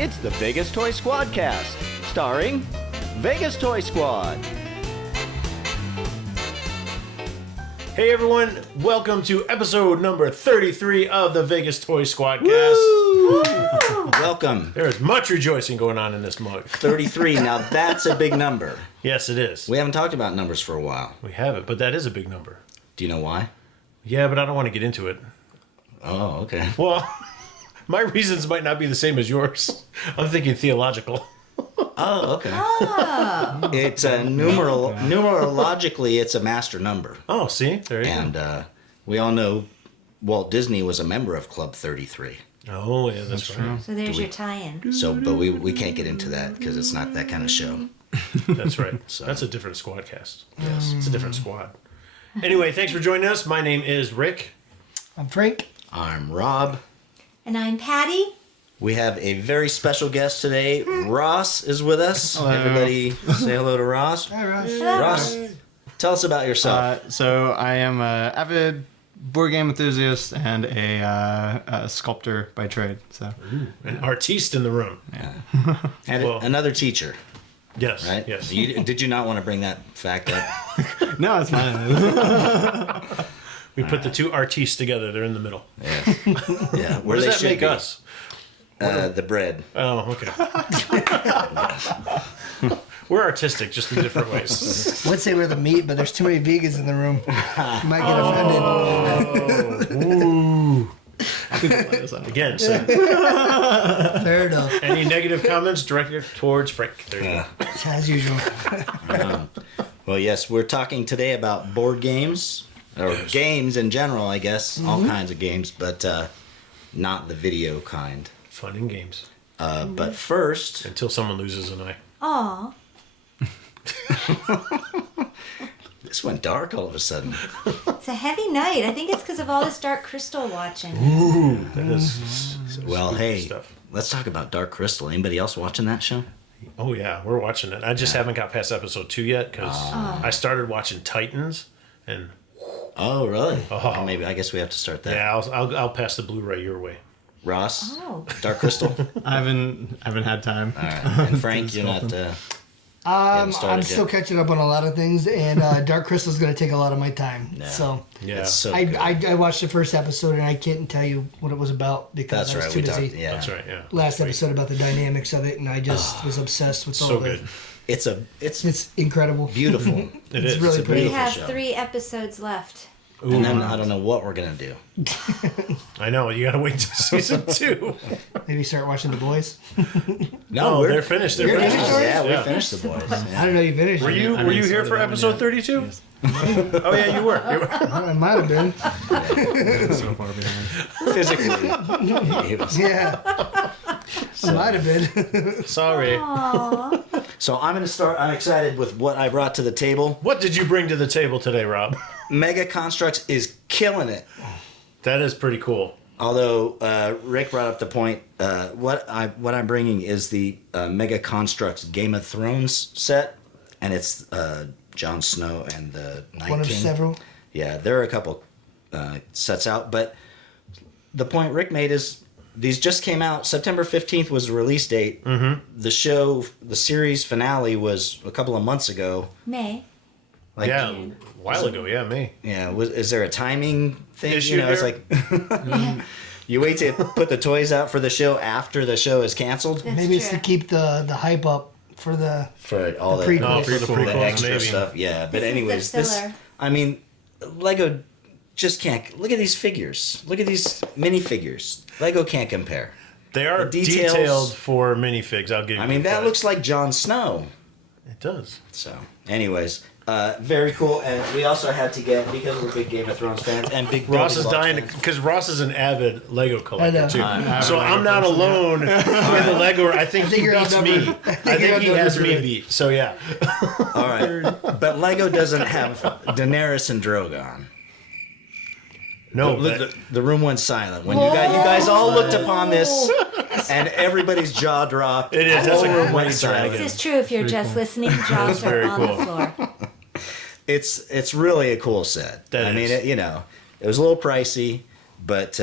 It's the Vegas Toy SquadCast, starring Vegas Toy Squad. Hey everyone, welcome to episode number 33 of the Vegas Toy SquadCast. Woo! Welcome. There is much rejoicing going on in this mug. 33. Now that's a big number. Yes, it is. We haven't talked about numbers for a while. We have it, but that is a big number. Do you know why? Yeah, but I don't want to get into it. Oh, okay. Well, my reasons might not be the same as yours. I'm thinking theological. Oh, okay. Oh. It's a numerologically, it's a master number. Oh, see? There you go. And we all know Walt Disney was a member of Club 33. Oh, yeah, that's right. So there's your tie-in. So, but we can't get into that because it's not that kind of show. That's right. So. That's a different SquadCast. Yes, it's a different squad. Anyway, thanks for joining us. My name is Rick. I'm Frank. I'm Rob. And I'm Patti. We have a very special guest today. Ross is with us. Hello. Everybody say hello to Ross. Hi, Ross. Hello. Ross, tell us about yourself. So I am an avid board game enthusiast and a sculptor by trade. So An artiste in the room. And well- another teacher, Yes. right? Yes. Did you not want to bring that fact up? no, it's fine. We put the two artistes together. They're in the middle. Yeah. Yeah. What does that make us? The bread. Oh, okay. We're artistic, just in different ways. Would say we're the meat, but there's too many vegans in the room. You might get offended. Ooh. Again, so Fair enough. any negative comments directed towards Frank. There you go. As usual. Well, yes, we're talking today about board games, or games in general, I guess. All kinds of games, but not the video kind. Fun and games. But first... Until someone loses an eye. Aw. This went dark all of a sudden. It's a heavy night. I think it's because of all this Dark Crystal watching. Ooh, that is Well, hey, stuff. let's talk about Dark Crystal. Anybody else watching that show? Oh, yeah, we're watching it. I just haven't got past episode 2 yet because I started watching Titans. And Oh, really? Oh. Maybe, I guess we have to start that. yeah, I'll pass the Blu-ray your way. Ross? Oh. Dark Crystal? I haven't had time. All right. And Frank, you're not... I'm started still yet. catching up on a lot of things, and Dark Crystal's going to take a lot of my time. Yeah. So Yeah, It's so good. I watched the first episode, and I can't tell you what it was about because That's I was right. too We busy. talked... Yeah. that's right, yeah. Last episode about the dynamics of it, and I just was obsessed with all So the... good. It's It's incredible. beautiful. It It's is. really It's a pretty. We beautiful have show. 3 episodes left. And then I don't know what we're going to do. I know, you got to wait till season 2. Maybe start watching The Boys. No, they're finished. They're You're finished. finished? Yeah, we Yeah. finished The Boys. Yeah. I don't know you finished. Were it. you I here started for that one, episode yeah. 32? Yes. Oh, yeah, you were. I might have been. So far behind. Physically. It was- Yeah. I might have been. Sorry. Aw. So I'm going to start. I'm excited with what I brought to the table. What did you bring to the table today, Rob? Mega Constructs is killing it. That is pretty cool. Although Rick brought up the point, what I'm bringing is the Mega Constructs Game of Thrones set, and it's Jon Snow and the Night One of King. several. Yeah, there are a couple sets out, but the point Rick made is these just came out. September 15th was the release date. Mm-hmm. The series finale was a couple of months ago. May. Like, Yeah, a while ago. Yeah, me. Yeah, is there a timing thing? Issue It's here? like you wait to put the toys out for the show after the show is canceled That's Maybe it's true. to keep the hype up for the... for all The the, prequels. Oh, for the prequels, extra maybe. stuff. Yeah, but This is the anyways, filler. I mean, Lego just can't. Look at these figures. Look at these minifigures. Lego can't compare. They are The details- detailed for minifigs. I'll give you. I mean, that credit. looks like Jon Snow. It does. So, anyways, very cool. And we also had to get, because we're big Game of Thrones fans and big Ross is Building Blocks dying fans. because Ross is an avid Lego I know. collector too. I'm So a I'm Lego not person, alone in the Lego. I think he you're beats me. outnumbered. I think you're he has me outnumbered. beat. So yeah. All right, but Lego doesn't have Daenerys and Drogon. No, The room went silent when you guys all looked upon this, and everybody's jaw dropped. it is. That's a Whole great room went dragon. This is true if you're just listening. Jaws are very on cool. the floor. It's really a cool set. That I mean, is. it was a little pricey, but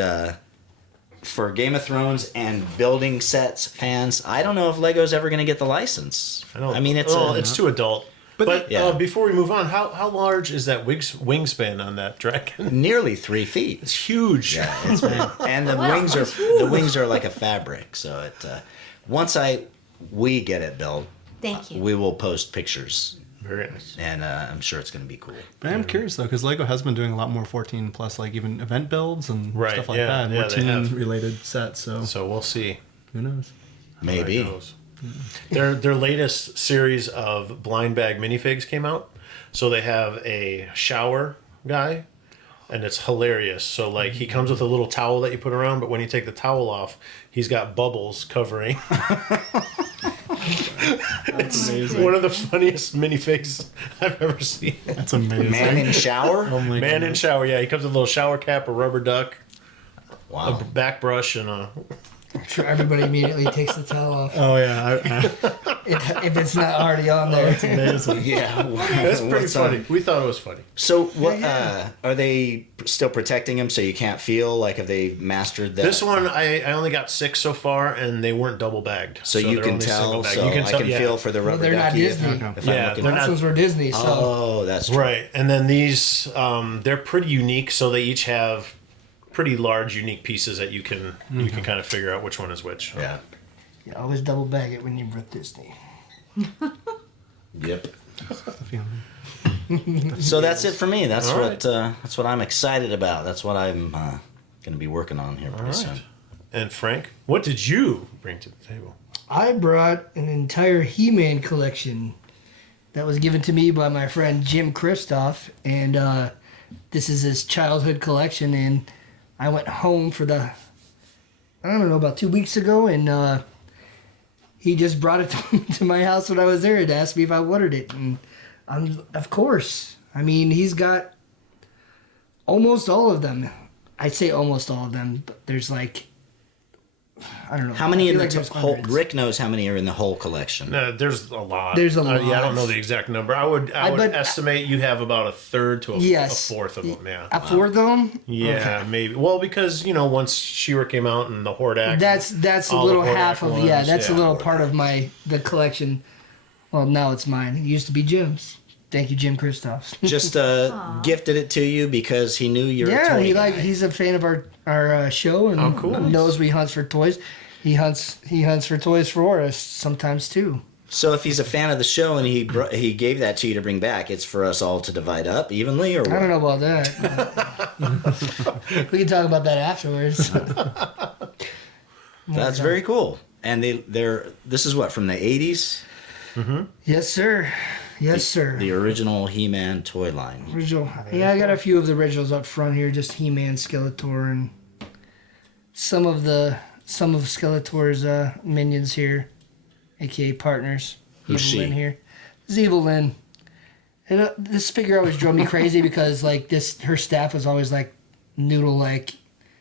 for Game of Thrones and building sets fans, I don't know if Lego's ever going to get the license. I mean, it's too adult. But Yeah. before we move on, how large is that wingspan on that dragon? nearly 3 feet. It's huge. Yeah, it's and the wings are like a fabric. So it once we get it built, Thank you. we will post pictures, Very nice. and I'm sure it's going to be cool. But I'm curious though, because Lego has been doing a lot more 14 plus, like even event builds and Right, stuff like yeah, that, yeah, more they have. team related sets. So So we'll see. who knows? how that Maybe. goes. Their latest series of blind bag minifigs came out. So they have a shower guy, and it's hilarious. So like he comes with a little towel that you put around, but when you take the towel off, he's got bubbles covering. That's amazing. One of the funniest minifigs I've ever seen. That's amazing. Man in shower. Oh my Man in goodness. shower, yeah. He comes with a little shower cap, a rubber duck, a Wow. back brush, and a. I'm sure everybody immediately takes the towel off Oh yeah. if it's not already on there. That's amazing. Yeah, That's pretty What's funny. We thought it was funny. So what? Yeah. Are they still protecting him so you can't feel like if they mastered that? This one, I only got 6 so far, and they weren't double bagged. so you they're can only tell. single bagged. So you can I tell, can yeah. feel for the rubber they're not ducky Disney. if Yeah, I'm they're looking. not- Last ones were Disney, so Oh, that's true. Right, and then these, they're pretty unique. So they each have pretty large, unique pieces that you can kind of figure out which one is which. Yeah. you always double bag it when you're with Disney. Yep. So that's it for me. That's All what I'm excited about. That's what I'm going to be working on here pretty All soon. right. And Frank, what did you bring to the table? I brought an entire He-Man collection that was given to me by my friend Jim Kristoff, and this is his childhood collection. And I went home for I don't know, about 2 weeks ago, and he just brought it to my house when I was there and asked me if I wanted it, and of course. I mean, he's got almost all of them. I'd say almost all of them, but there's like, I don't know. How many I in feel the like there's whole? hundreds. Rick knows how many are in the whole collection. There's a lot. There's a Yeah, I lot. don't know the exact number. I would but- estimate you have about a third to a Yes. fourth of them. Yeah. A fourth of them? Yeah, Okay. maybe. Well, because once She-Ra came out and the Hordak. That's a all little the Hordak half of ones, that's a yeah. little part of the collection. Well, now it's mine. It used to be Jim's. Thank you, Jim Kristoff. Just gifted it to you because he knew you're a Yeah, toy guy. he's a fan of our show and cool. knows we hunts for toys. He hunts for toys for us sometimes too. So if he's a fan of the show and he gave that to you to bring back, it's for us all to divide up evenly, or what? I don't know about that. We can talk about that afterwards. That's very cool. And this is what, from the 80s? Yes, sir. Yes, sir. The original He-Man toy line. Original. Yeah, I got a few of the originals up front here. Just He-Man, Skeletor, and some of Skeletor's minions here, aka partners. Who's Evil she? Lyn here. This is Evil Lyn. And this figure always drove me crazy because like her staff was always like noodle-like.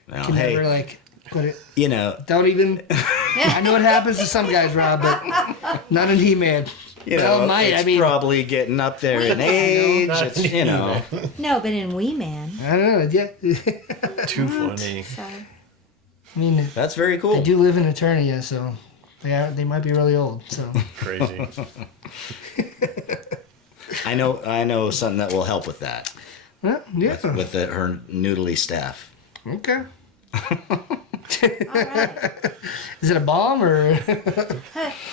Now, Can hey, never like put it. you know, Don't even. I know what happens to some guys, Rob, but not in He-Man. Well, it might, it's I mean- probably getting up there in age. Not It's, anymore. No, but in Wee Man. I don't know. Yeah. Too funny. Sorry. I mean, That's very cool. they do live in Eternia, so they might be really old. So Crazy. I know something that will help with that. well, yeah. With her noodly staff. Okay. All right. Is it a bomb or?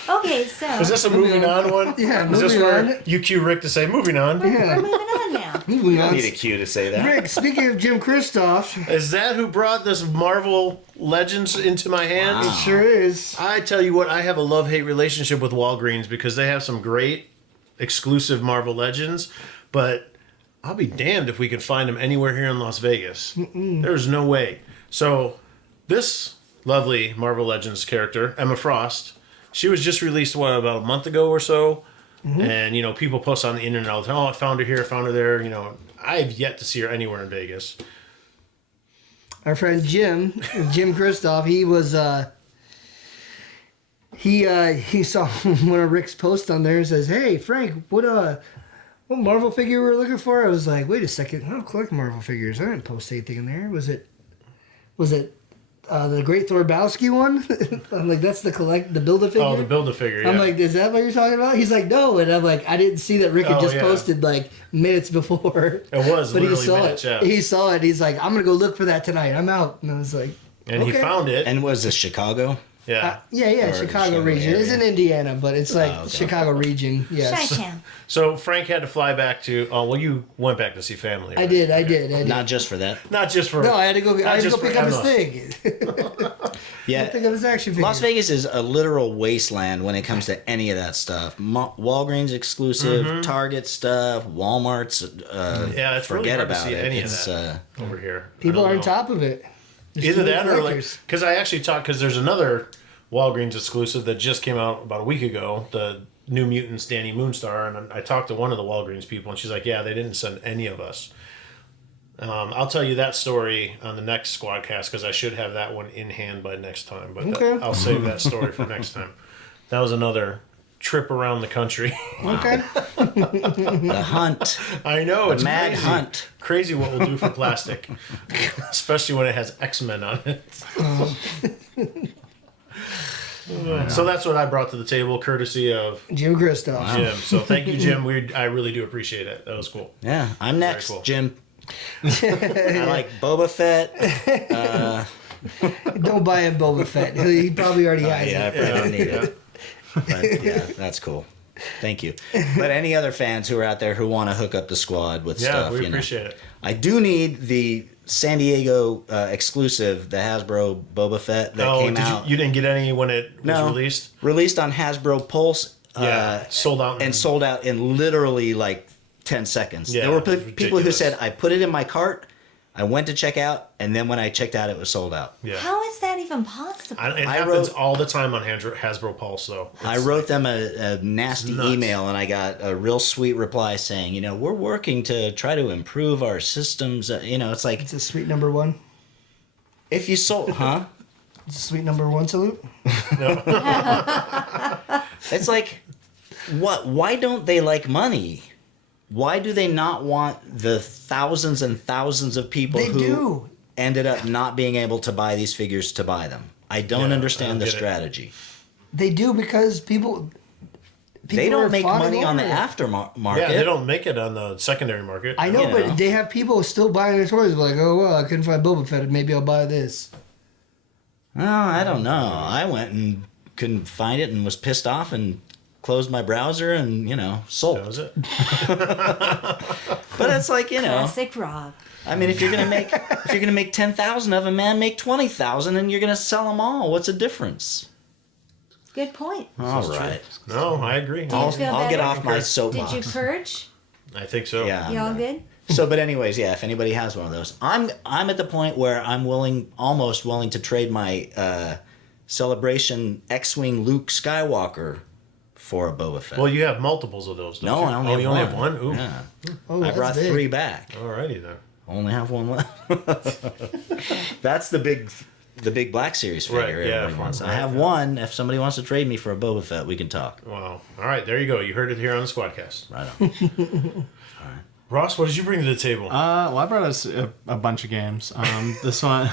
Okay, so Is this a moving on one? Yeah, Is this moving where on. you cue Rick to say moving on? we're Yeah. moving on now. Moving on. Need a cue to say that. Rick, speaking of Jim Kristoff, Is that who brought this Marvel Legends into my hands? Wow. it sure is. I tell you what, I have a love-hate relationship with Walgreens because they have some great exclusive Marvel Legends, but I'll be damned if we can find them anywhere here in Las Vegas. There's no way. So this lovely Marvel Legends character, Emma Frost, she was just released, about a month ago or so? And, people post on the internet all the time, oh, I found her here, I found her there. I have yet to see her anywhere in Vegas. Our friend Jim Kristoff, he was he saw one of Rick's posts on there and says, "Hey Frank, what Marvel figure we were looking for?" I was like, "Wait a second, I don't collect Marvel figures. I didn't post anything in there. Was it the Great Thorbowski one. I'm like, that's the Build-A-Figure? Oh, the Build-A-Figure, yeah. I'm like, is that what you're talking about? He's like, no. And I'm like, I didn't see that Rick had just yeah. posted like minutes before. It was but he literally saw minutes, it. yeah. He saw it. He's like, I'm going to go look for that tonight. I'm out. And I was like, And he found it. And was this Chicago? Yeah. yeah, Or Chicago the region. area. It's in Indiana, but it's like okay. Chicago region. Yes. Chi-town. So Frank had to fly back to. Oh well, you went back to see family. I right? did. Not just for that. Not just for. No, I had to go. I had to just go pick for up his Emma. thing. Yeah. Pick up his action figure. Las Vegas is a literal wasteland when it comes to any of that stuff. Walgreens exclusive, Target stuff, Walmart's. Yeah, it's really forget hard to about see it. any of It's, that over here. People I are don't on know. top of it. There's Either too many that or like collectors. because I actually talked because there's another Walgreens exclusive that just came out about a week ago. The New Mutants Danny Moonstar, and I talked to one of the Walgreens people, and she's like, "Yeah, they didn't send any of us." I'll tell you that story on the next Squadcast because I should have that one in hand by next time. But Okay. I'll save that story for next time. That was another trip around the country. Okay. the hunt. I know The it's mad crazy. hunt. Crazy what we'll do for plastic, especially when it has X-Men on it. So that's what I brought to the table, courtesy of Jim Kristoff. Jim. So thank you, Jim. I really do appreciate it. That was cool. Yeah, I'm next, cool. Jim. I like Boba Fett. Don't buy him Boba Fett. He probably already has Yeah, I it. probably don't need it. But yeah, that's cool. Thank you. But any other fans who are out there who want to hook up the squad with Yeah, stuff, we you know. appreciate it. I do need the San Diego exclusive, the Hasbro Boba Fett that came out. You didn't get any when it was No. released? Released on Hasbro Pulse. Yeah, sold out. And sold out in literally like 10 seconds. Yeah, There were it was people who ridiculous. said, I put it in my cart, I went to check out, and then when I checked out, it was sold out. Yeah. How is that even possible? It I happens wrote- all the time on Hasbro Pulse, though. I wrote them a nasty nuts. email, and I got a real sweet reply saying, we're working to try to improve our systems. It's like, It's a sweet number one. if you sold, huh? It's a sweet number one salute. It's like, what? Why don't they like money? Why do they not want the thousands and thousands of people They who do. ended up not being able to buy these figures to buy them? I don't Yeah, I understand don't the get it. strategy. They do because people They are don't make fawning money on the over it. aftermarket. Yeah, they don't make it on the secondary market. I know, You know. but they have people still buying their toys. Like, oh well, I couldn't find Boba Fett. Maybe I'll buy this. Oh, I don't know. I went and couldn't find it and was pissed off and closed my browser and, sold. That was it. But it's like, Classic Rob. I mean, if you're gonna make 10,000 of them, man, make 20,000 and you're gonna sell them all. What's the difference? Good point. All right. No, I agree. Do you feel I'll get better? off my Did soapbox. you purge? I think so. Yeah. You all good? So, but anyways, yeah. If anybody has one of those, I'm at the point where I'm almost willing to trade my Celebration X-wing Luke Skywalker for a Boba Fett. Well, you have multiples of those. Don't no, you? I only Oh, have you one. only have one. Ooh. Yeah. Oh, I that's brought big. 3 back. Alrighty then. Only have one left. That's the big Black Series figure Right, yeah, everybody wants. right, I have yeah. one. If somebody wants to trade me for a Boba Fett, we can talk. Wow. All right, there you go. You heard it here on the Squadcast. Right on. Ross, what did you bring to the table? Well, I brought us a bunch of games. This one,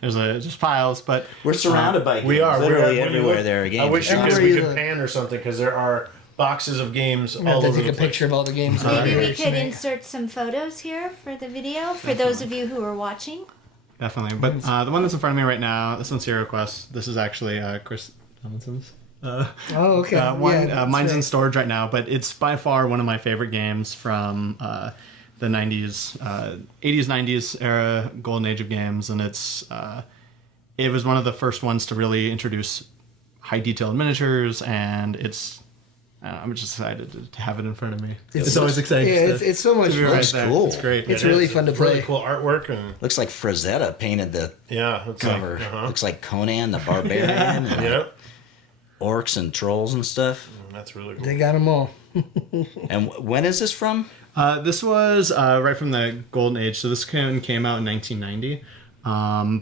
there's just piles, but We're surrounded by games. we are Literally we're, everywhere there are games. I wish you Everywhere could, we you could look. pan or something because there are boxes of games I'm gonna all have to over take the a place. picture of all the games. Maybe we could tonight. insert some photos here for the video for those of you who are watching. definitely. But the one that's in front of me right now, this one's Hero Quest. This is actually Chris Tomlinson's. Oh, okay. Mine's in right. storage right now, but it's by far one of my favorite games from the 90s, 80s, 90s era, golden age of games, and it was one of the first ones to really introduce high detailed miniatures, and I'm just excited to have it in front of me. It's always exciting. Yeah, it's so much to be fun. right Looks there. cool. It's great. It's It really is. fun to It's really play. cool artwork and Looks like Frazetta painted the yeah, it's cover. Like, Looks like Conan the Barbarian. And yeah, orcs and trolls and stuff. that's really cool. They got them all. And when is this from? This was right from the golden age. So this came out in 1990,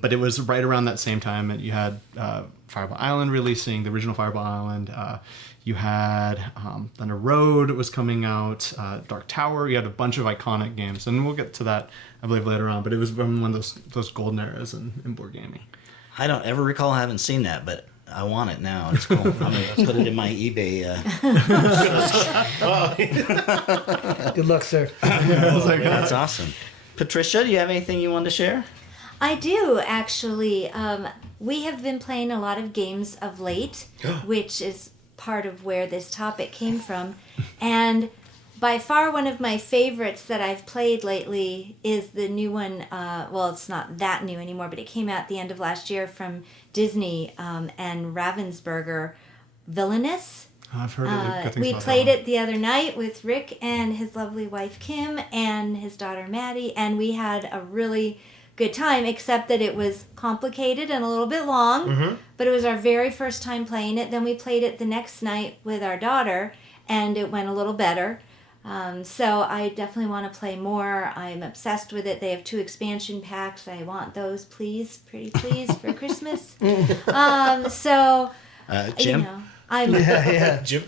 but it was right around that same time that you had Fireball Island releasing, the original Fireball Island. You had Thunder Road was coming out, Dark Tower. You had a bunch of iconic games, and we'll get to that, I believe, later on. But it was from one of those golden eras in board gaming. I don't ever recall having seen that, but I want it now. It's cool. I'm going to put it in my eBay. Good luck, sir. That's awesome. Patricia, do you have anything you want to share? I do, actually. We have been playing a lot of games of late, which is part of where this topic came from. And by far one of my favorites that I've played lately is the new one. Well, it's not that new anymore, but it came out at the end of last year from Disney and Ravensburger, Villainous. I've heard good things We about played that it the other night with Rick and his lovely wife Kim and his daughter Maddie, and we had a really good time, except that it was complicated and a little bit long, but it was our very first time playing it. Then we played it the next night with our daughter, and it went a little better. So I definitely want to play more. I'm obsessed with it. They have 2 expansion packs. I want those, please, pretty please, for Christmas. So, Jim? you know, I'm Jim.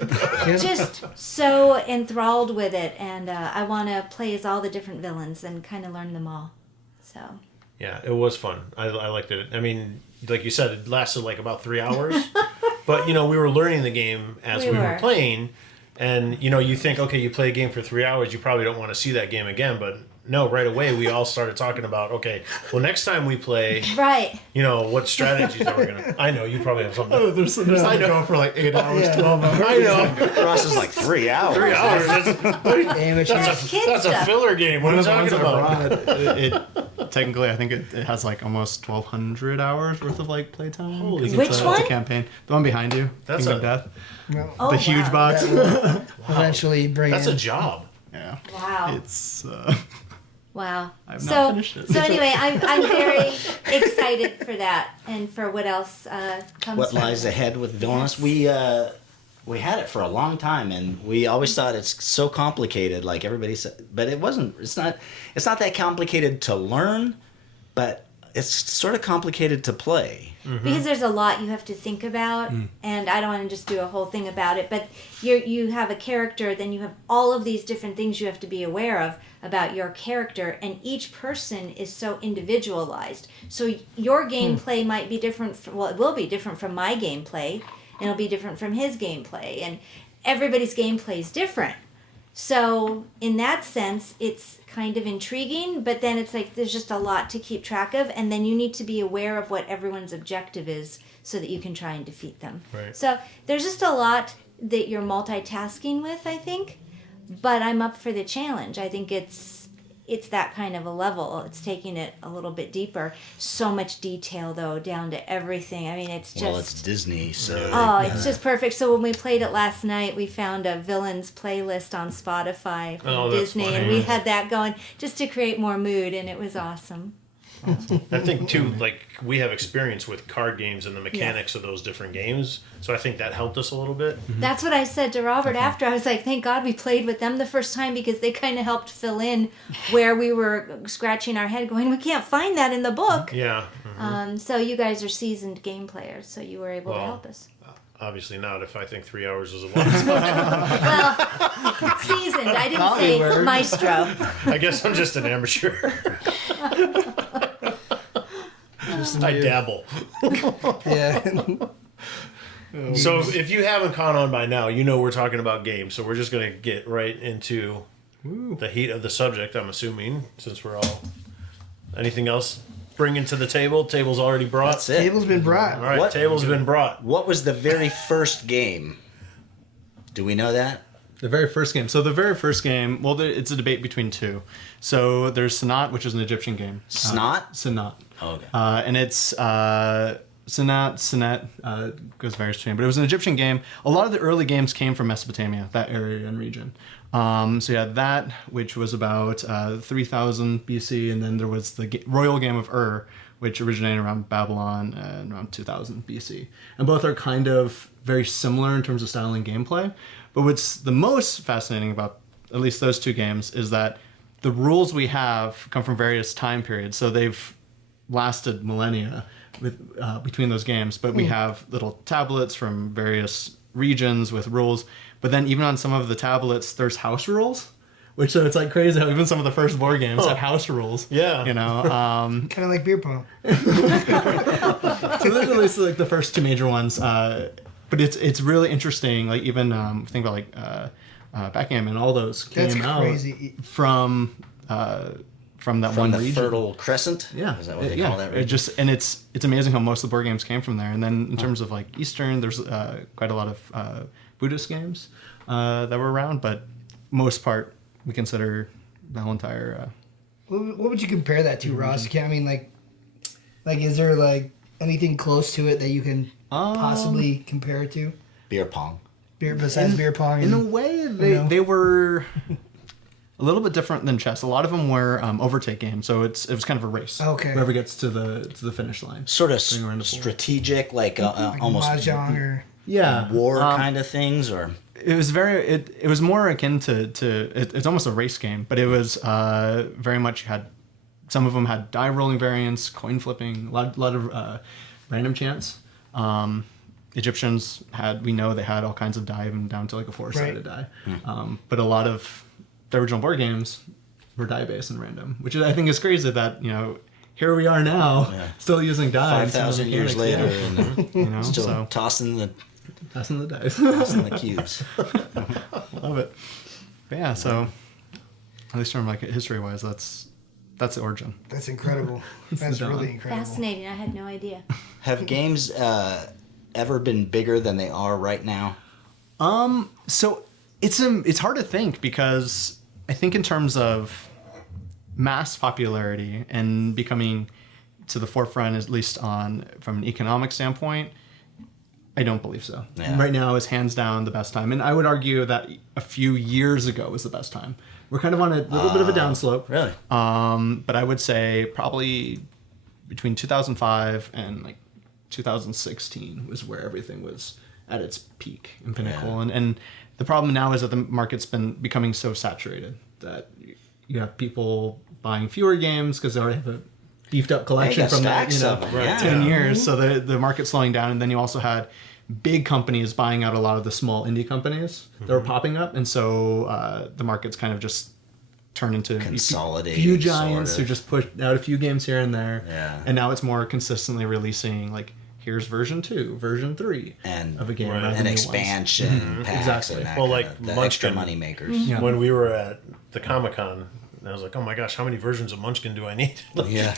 just so enthralled with it, and I want to play as all the different villains and kind of learn them all. So. Yeah, it was fun. I liked it. I mean, like you said, it lasted like about 3 hours. But, you know, we were learning the game as we were playing. And, you know, you think, okay, you play a game for 3 hours, you probably don't want to see that game again. But no, right away, we all started talking about, okay, well, next time we play, Right. you know, what strategies are we going to... I know, you probably have something. Oh, there's I know. Going for like 8 hours, 12 hours. I know. Ross is like 3 hours. 3 hours. That's kid a stuff. filler game. What are you talking about? It technically, I think it has like almost 1,200 hours worth of like playtime. Holy It's Which It's one? a campaign. The one behind you. That's Kingdom a- Death. No, Oh, The huge wow. box. eventually bring That's in. a job. Yeah. Wow. It's. Wow. I've not finished it. So anyway, I'm very excited for that and for what else comes. What from lies it. ahead with Villainous? Yes. We had it for a long time, and we always thought it's so complicated, like everybody said. But it wasn't. It's not that complicated to learn, but it's sort of complicated to play. Because there's a lot you have to think about, and I don't want to just do a whole thing about it. But you have a character, then you have all of these different things you have to be aware of about your character, and each person is so individualized. So your gameplay might be different. Well, it will be different from my gameplay, and it'll be different from his gameplay, and everybody's gameplay is different. So in that sense, it's kind of intriguing, but then it's like there's just a lot to keep track of, and then you need to be aware of what everyone's objective is so that you can try and defeat them. Right. So there's just a lot that you're multitasking with, I think, but I'm up for the challenge. I think it's that kind of a level. It's taking it a little bit deeper. So much detail, though, down to everything. I mean, it's just... Well, it's Disney, so... Oh, it's just perfect. So when we played it last night, we found a villains playlist on Spotify from Oh, that's Disney, funny. and we had that going just to create more mood, and it was awesome. I think, too, like, we have experience with card games and the mechanics of those different games. So I think that helped us a little bit. That's what I said to Robert after. I was like, thank God we played with them the first time, because they kind of helped fill in where we were scratching our head going, we can't find that in the book. Yeah. So you guys are seasoned game players, so you were able to Well, help us. Obviously not if I think 3 hours is a long time. Well, seasoned. I didn't say word. maestro. I guess I'm just an amateur. I dabble. Yeah. So if you haven't caught on by now, you know we're talking about games. So we're just going to get right into the heat of the subject, I'm assuming, since we're all... Anything else bringing to the table? Table's already brought? That's it. Table's been brought. All right, What? table's been brought. What was the very first game? Do we know that? The very first game. So the very first game, well, it's a debate between two. So there's Sanat, which is an Egyptian game. Snot? Sanat. Oh, okay. And it's Sanat goes various between, but it was an Egyptian game. A lot of the early games came from Mesopotamia, that area and region. So yeah, that, which was about 3000 BC, and then there was the royal game of Ur, which originated around Babylon around 2000 BC. And both are kind of very similar in terms of style and gameplay. But what's the most fascinating about at least those two games is that the rules we have come from various time periods. So they've lasted millennia with between those games, but we have little tablets from various regions with rules. But then even on some of the tablets, there's house rules, which so it's like crazy how even some of the first board games have house rules. Yeah. You know, Kind of like beer pong. So those are at least like the first two major ones. But it's really interesting. Like even think about like backgammon, all those That's came out crazy. from that one the region. Fertile Crescent. Yeah, Is that what they call that region? It's amazing how most of the board games came from there. And then in terms of like Eastern, there's quite a lot of Buddhist games that were around, but most part we consider the whole entire. What would you compare that to, Ross? I mean, like, is there like anything close to it that you can possibly compare it to? Beer pong. Besides beer pong. In a way, they were a little bit different than chess. A lot of them were overtake games, so it was kind of a race. Okay. Whoever gets to the finish line. Sort of Going around the board. strategic, like almost Mahjong or war kind of things, or It was it was more akin to it's almost a race game, but it was very much some of them had die rolling variants, coin flipping, a lot of random chance. Egyptians had all kinds of die, even down to like a 4-sided die. But a lot of the original board games were die based and random, which I think is crazy that here we are now still using die 5,000 years later, and still so tossing the dice. tossing the cubes. Love it. But yeah, so at least from like history wise, that's the origin. that's incredible. That's the really dawn. incredible. Fascinating. I had no idea. Have games ever been bigger than they are right now? So it's hard to think because I think in terms of mass popularity and becoming to the forefront, at least from an economic standpoint, I don't believe so. Yeah. Right now is hands down the best time, and I would argue that a few years ago was the best time. We're kind of on a little bit of a downslope. Really? But I would say probably between 2005 and like 2016 was where everything was at its peak and pinnacle. Yeah. And the problem now is that the market's been becoming so saturated that you have people buying fewer games because they already have a beefed up collection from that, 10 years. So the market's slowing down, and then you also had big companies buying out a lot of the small indie companies that were popping up, and so the market's kind of just turned into Consolidating, few giants sort of. who just pushed out a few games here and there. Yeah. And now it's more consistently releasing like here's version 2, version 3 And of a game, Right. rather an than new ones. expansion packs Exactly. and that Well, kind like of, the extra Munchkin. money makers. Yeah. When we were at the Comic-Con, I was like, oh my gosh, how many versions of Munchkin do I need? Yeah.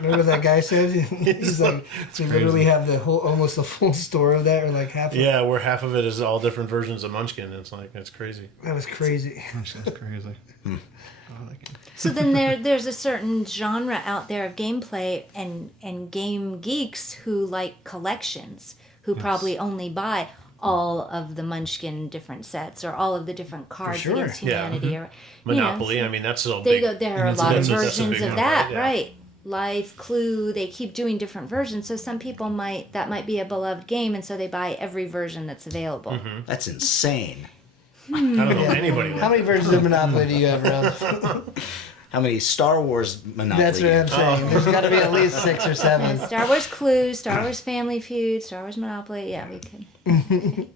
Remember what that guy said? He's like, so you literally have almost the full store of that, or like half. Yeah, where half of it is all different versions of Munchkin. It's like, it's crazy. That was crazy. That's crazy. Oh, that game. So then there's a certain genre out there of gameplay and game geeks who like collections, who probably only buy all of the Munchkin different sets or all of the different cards sure. against Yeah. humanity or Monopoly, I mean, that's so There big. you go. There are a And lot of that's a versions big of one, that, right? Yeah. right? Life, Clue, they keep doing different versions. So some people might be a beloved game, and so they buy every version that's available. That's insane. I don't know anybody. How many versions of Monopoly do you have, Rob? How many Star Wars Monopoly That's what I'm games? saying. There's got to be at least 6 or 7. And Star Wars Clue, Star Wars Family Feud, Star Wars Monopoly. Yeah, we could.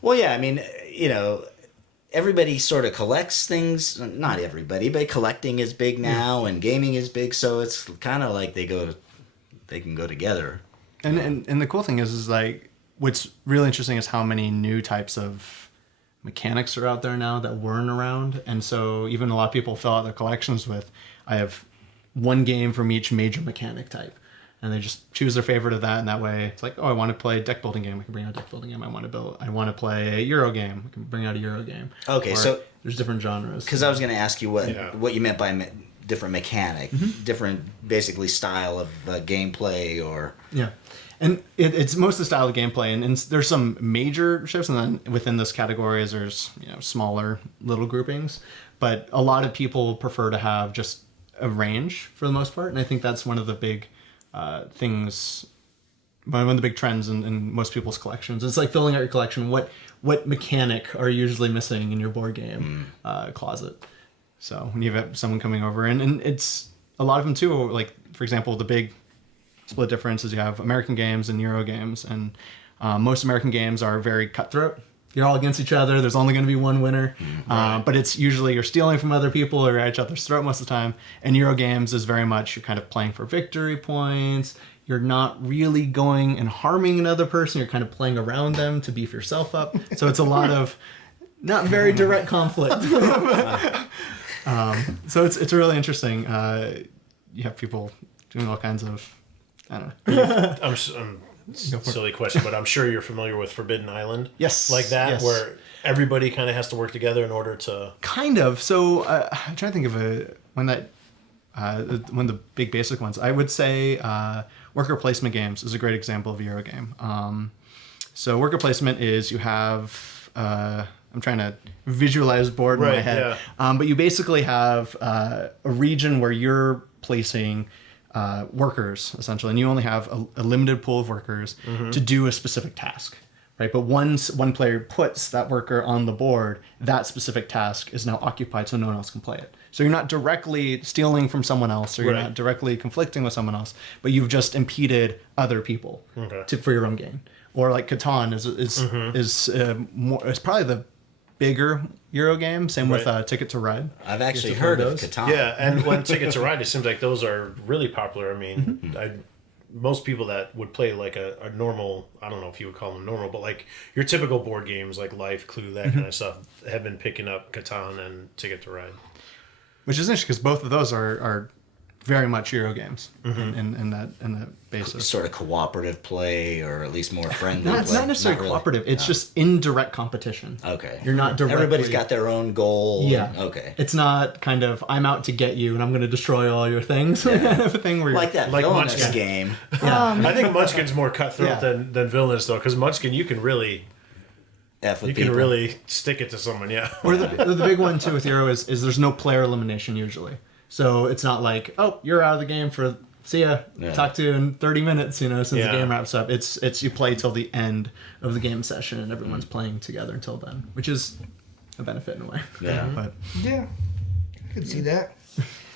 Well, yeah, I mean, everybody sort of collects things. Not everybody, but collecting is big now, and gaming is big. So it's kind of like they can go together. And the cool thing is like what's really interesting is how many new types of mechanics are out there now that weren't around. And so even a lot of people fill out their collections with, I have one game from each major mechanic type. And they just choose their favorite of that, and that way it's like, oh, I want to play a deck building game. I can bring out a deck building game. I want to play a Euro game. I can bring out a Euro game. Okay, Or so there's different genres. because I was going to ask you Yeah. what you meant by different mechanic, different basically style of gameplay, or Yeah, and it's most of the style of gameplay, and there's some major shifts, and then within this category there's smaller little groupings, but a lot of people prefer to have just a range for the most part, and I think that's one of the big things, one of the big trends in most people's collections. It's like filling out your collection. What mechanic are you usually missing in your board game closet? So when you have someone coming over, and it's a lot of them too, like for example, the big split difference is you have American games and Euro games, and most American games are very cutthroat. you're all against each other. There's only going to be one winner. But it's usually you're stealing from other people or at each other's throat most of the time. And Euro games is very much you're kind of playing for victory points. You're not really going and harming another person. You're kind of playing around them to beef yourself up. So it's a lot of not very direct conflict. So it's really interesting. You have people doing all kinds of, I don't know. I'm silly question, but I'm sure you're familiar with Forbidden Island. Yes. Like that, yes. where everybody kind of has to work together in order to... Kind of. So I'm trying to think of one of the big basic ones. I would say worker placement games is a great example of a Euro game. So worker placement is you have... I'm trying to visualize board in my head. Yeah. But you basically have a region where you're placing workers, essentially, and you only have a limited pool of workers to do a specific task, right? But once one player puts that worker on the board, that specific task is now occupied so no one else can play it. So you're not directly stealing from someone else, or you're not directly conflicting with someone else, but you've just impeded other people for your own gain. Or like Catan is probably the bigger Euro game. Same with Ticket to Ride. I've actually heard of Catan. Yeah, and when Ticket to Ride, it seems like those are really popular. I mean, most people that would play like a normal, I don't know if you would call them normal, but like your typical board games like Life, Clue, that kind of stuff, have been picking up Catan and Ticket to Ride. Which is interesting because both of those are very much Euro games in that basis. Sort of cooperative play, or at least more friendly. It's not necessarily really. cooperative. It's just indirect competition. Okay. You're not directly... Everybody's got their own goal. Yeah. Okay. It's not kind of, I'm out to get you and I'm going to destroy all your things. kind of a thing where Like that Like Villainous Munchkin. game. I think Munchkin's more cutthroat than Villainous, though, because Munchkin, you can really stick it to someone, Or the big one, too, with Euro is there's no player elimination, usually. So it's not like, oh, you're out of the game for, see ya, talk to you in 30 minutes, since the game wraps up. It's you play till the end of the game session and everyone's playing together until then, which is a benefit in a way. Yeah. But Yeah, I can see that.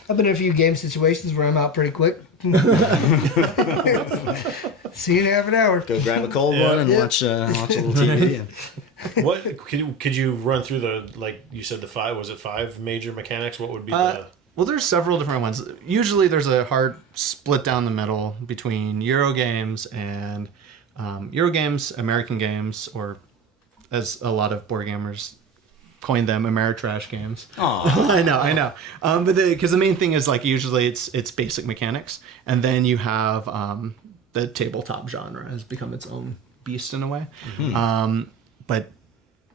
I've been in a few game situations where I'm out pretty quick. See you in half an hour. Go grab a cold one and watch a little TV. What could you run through the, like you said, the five major mechanics? What would be well, there's several different ones. Usually there's a hard split down the middle between Euro games and American games, or as a lot of board gamers coined them, Ameritrash games. I know. But because the main thing is, like, usually it's basic mechanics, and then you have the tabletop genre has become its own beast in a way. But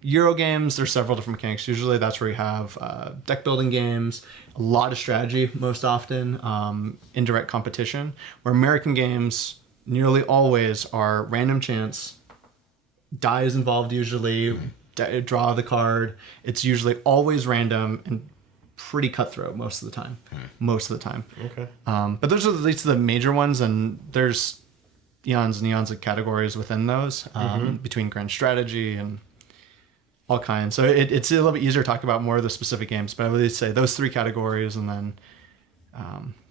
Euro games, there's several different mechanics. Usually that's where you have deck building games, a lot of strategy most often, indirect competition, where American games nearly always are random chance, die is involved usually, draw the card. It's usually always random and pretty cutthroat most of the time. Okay. But those are at least the major ones, and there's eons and eons of categories within those, between grand strategy and all kinds. So it's a little bit easier to talk about more of the specific games, but I would say those three categories, and then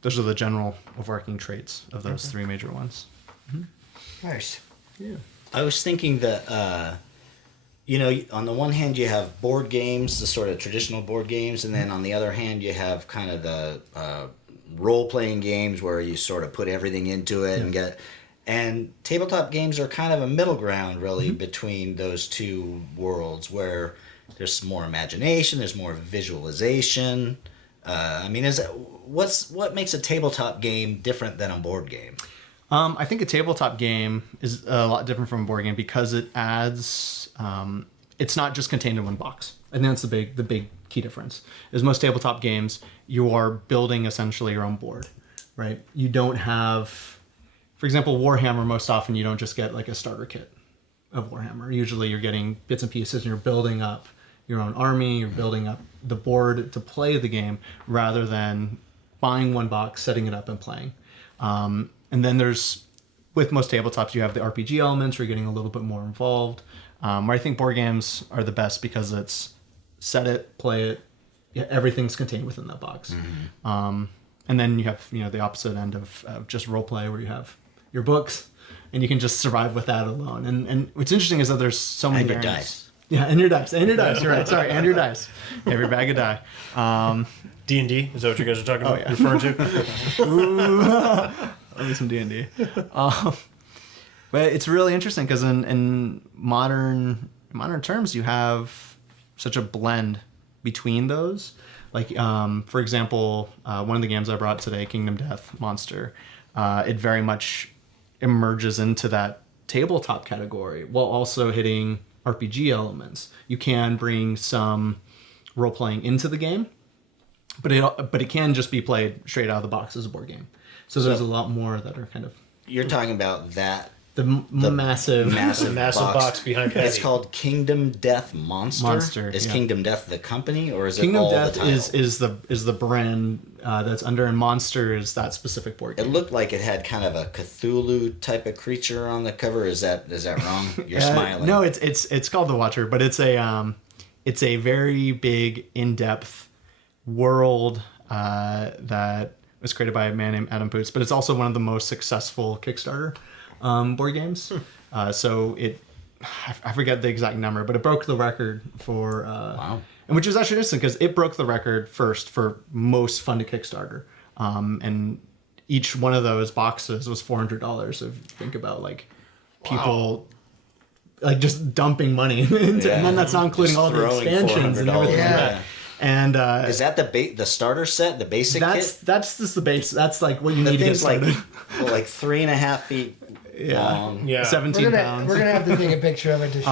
those are the general overarching traits of those three major ones. Nice. Yeah. I was thinking that, on the one hand you have board games, the sort of traditional board games, and then on the other hand you have kind of the role-playing games where you sort of put everything into it and get... And tabletop games are kind of a middle ground, really, between those two worlds, where there's more imagination, there's more visualization. What makes a tabletop game different than a board game? I think a tabletop game is a lot different from a board game because it adds. It's not just contained in one box. I think that's the big key difference. Is most tabletop games, you are building essentially your own board, right? You don't have. For example, Warhammer, most often you don't just get like a starter kit of Warhammer. Usually you're getting bits and pieces and you're building up your own army, you're building up the board to play the game rather than buying one box, setting it up and playing. And then with most tabletops, you have the RPG elements where you're getting a little bit more involved. Where I think board games are the best because it's set it, play it, everything's contained within that box. And then you have the opposite end of just role play where you have your books and you can just survive with that alone. And what's interesting is that there's so many And your variants. Yeah, and your dice. You're right. Sorry, and your dice. Every bag of die. D&D? Is that what you guys are talking about? yeah. Referring to? Ooh, maybe some D&D. But it's really interesting because in modern terms, you have such a blend between those. Like, for example, one of the games I brought today, Kingdom Death Monster, it very much emerges into that tabletop category while also hitting RPG elements. You can bring some role-playing into the game, but it can just be played straight out of the box as a board game. So there's a lot more that are kind of... You're talking about that... The massive box behind Patti. It's called Kingdom Death Monster. Is yeah. Kingdom Death the company, or is it Kingdom all Death the title? is the brand that's under, and Monster is that specific board game. It looked like it had kind of a Cthulhu type of creature on the cover. Is that wrong? You're smiling. No, it's called The Watcher, but it's a very big, in-depth world that was created by a man named Adam Poots, but it's also one of the most successful Kickstarter board games. So I forget the exact number, but it broke the record for Wow. and which was actually interesting because it broke the record first for most funded Kickstarter, and each one of those boxes was $400. So if you think about like people like just dumping money into, and then that's not including Just all the throwing expansions and everything. Yeah. And Is that the starter set, the basic kit? that's just the base. That's like what you The need to get thing's like started. like 3.5 feet long. Yeah. 17 pounds. We're gonna have to take a picture of it to show,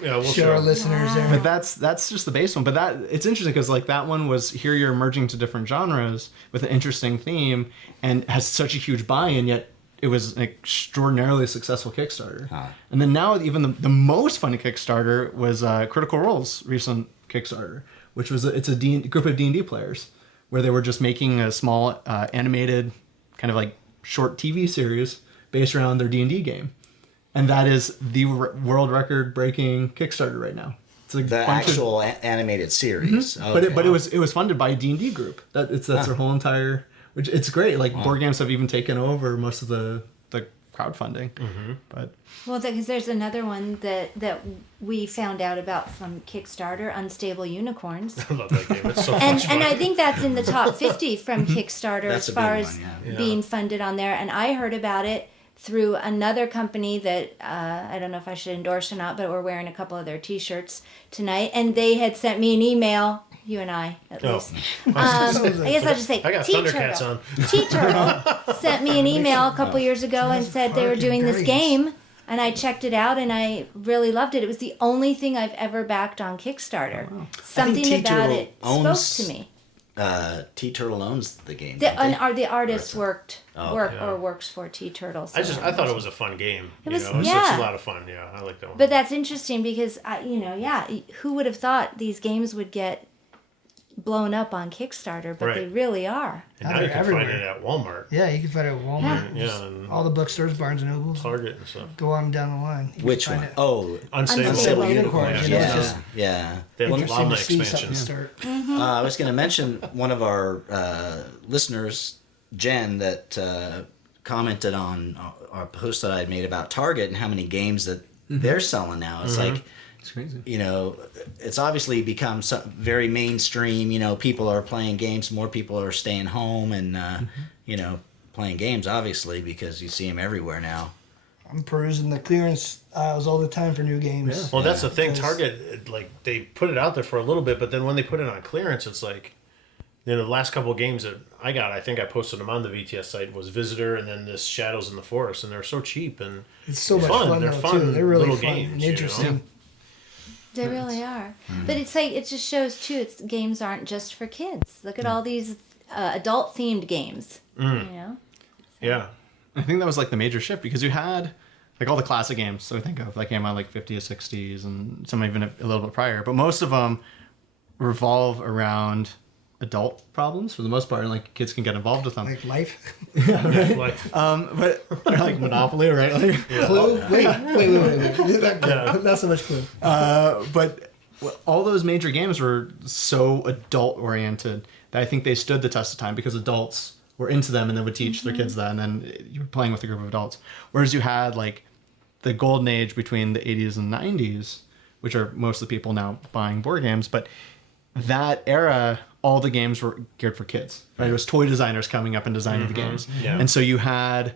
Yeah, we'll show our listeners there. But that's just the base one. But it's interesting because like that one was here you're merging to different genres with an interesting theme and has such a huge buy-in, yet it was an extraordinarily successful Kickstarter. And then now even the most funded Kickstarter was Critical Role's recent Kickstarter, which was it's a group of D&D players where they were just making a small animated kind of like short TV series based around their D&D game. And that is the world record breaking Kickstarter right now. It's like The actual animated series. Mm-hmm. But it was funded by a D&D group. That's their whole entire, which it's great. Like board games have even taken over most of the crowdfunding. But Well, because there's another one that we found out about from Kickstarter, Unstable Unicorns. I love that game. It's so And much fun. I think that's in the top 50 from Kickstarter That's as a far big as one, yeah. being funded on there. And I heard about it through another company that I don't know if I should endorse or not, but we're wearing a couple of their T-shirts tonight, and they had sent me an email. You and I, at Oh. least. I guess I should say I got Thundercats on. T-Turtle sent me an email a couple years ago and said they were doing this game, and I checked it out and I really loved it. It was the only thing I've ever backed on Kickstarter. Something about T-Turtle it spoke owns- to me. T-Turtle owns the game. The, don't they? the artist works for T-Turtle. I thought it was a fun game. It was- It's a lot of fun. Yeah, I like that one. But that's interesting because who would have thought these games would get blown up on Kickstarter, but they Right. really are. and Now now you they're can everywhere. find it at Walmart, Yeah, you can find it at Walmart. yeah, and All the bookstores, Barnes and Nobles. Target and stuff. Go on down the line. You can Which find one? it. Oh, Unstable. Unstable Unicorns, Yeah. you know, it's just yeah. They have interesting llama to see something expansions. start. I was going to mention one of our listeners, Jen, that commented on our post that I had made about Target and how many games that they're selling now. It's like, it's crazy. it's obviously become very mainstream. People are playing games. More people are staying home and, playing games, obviously, because you see them everywhere now. I'm perusing the clearance aisles all the time for new games. Well, that's the thing. Because- Target, like, they put it out there for a little bit, but then when they put it on clearance, it's like, the last couple of games that I got, I think I posted them on the VTS site, was Visitor and then this Shadows in the Forest, and they're so cheap and It's so much fun, They're though, fun too. They're really little fun games, and you know? interesting. They really are. But it's like it just shows too. Games aren't just for kids. Look at all these adult themed games. Yeah. I think that was like the major shift because you had like all the classic games. So I think of like came out like 50s, 60s, and some even a little bit prior. But most of them revolve around adult problems for the most part, and like kids can get involved with them. Like life. Like, But they're like Monopoly, right? Like, Clue? Wait. Not so much Clue. but all those major games were so adult oriented that I think they stood the test of time because adults were into them and they would teach their kids that, and then you were playing with a group of adults. Whereas you had like the golden age between the 80s and 90s which are most of the people now buying board games. But that era, all the games were geared for kids. Right? It was toy designers coming up and designing the games. Yeah. And so you had,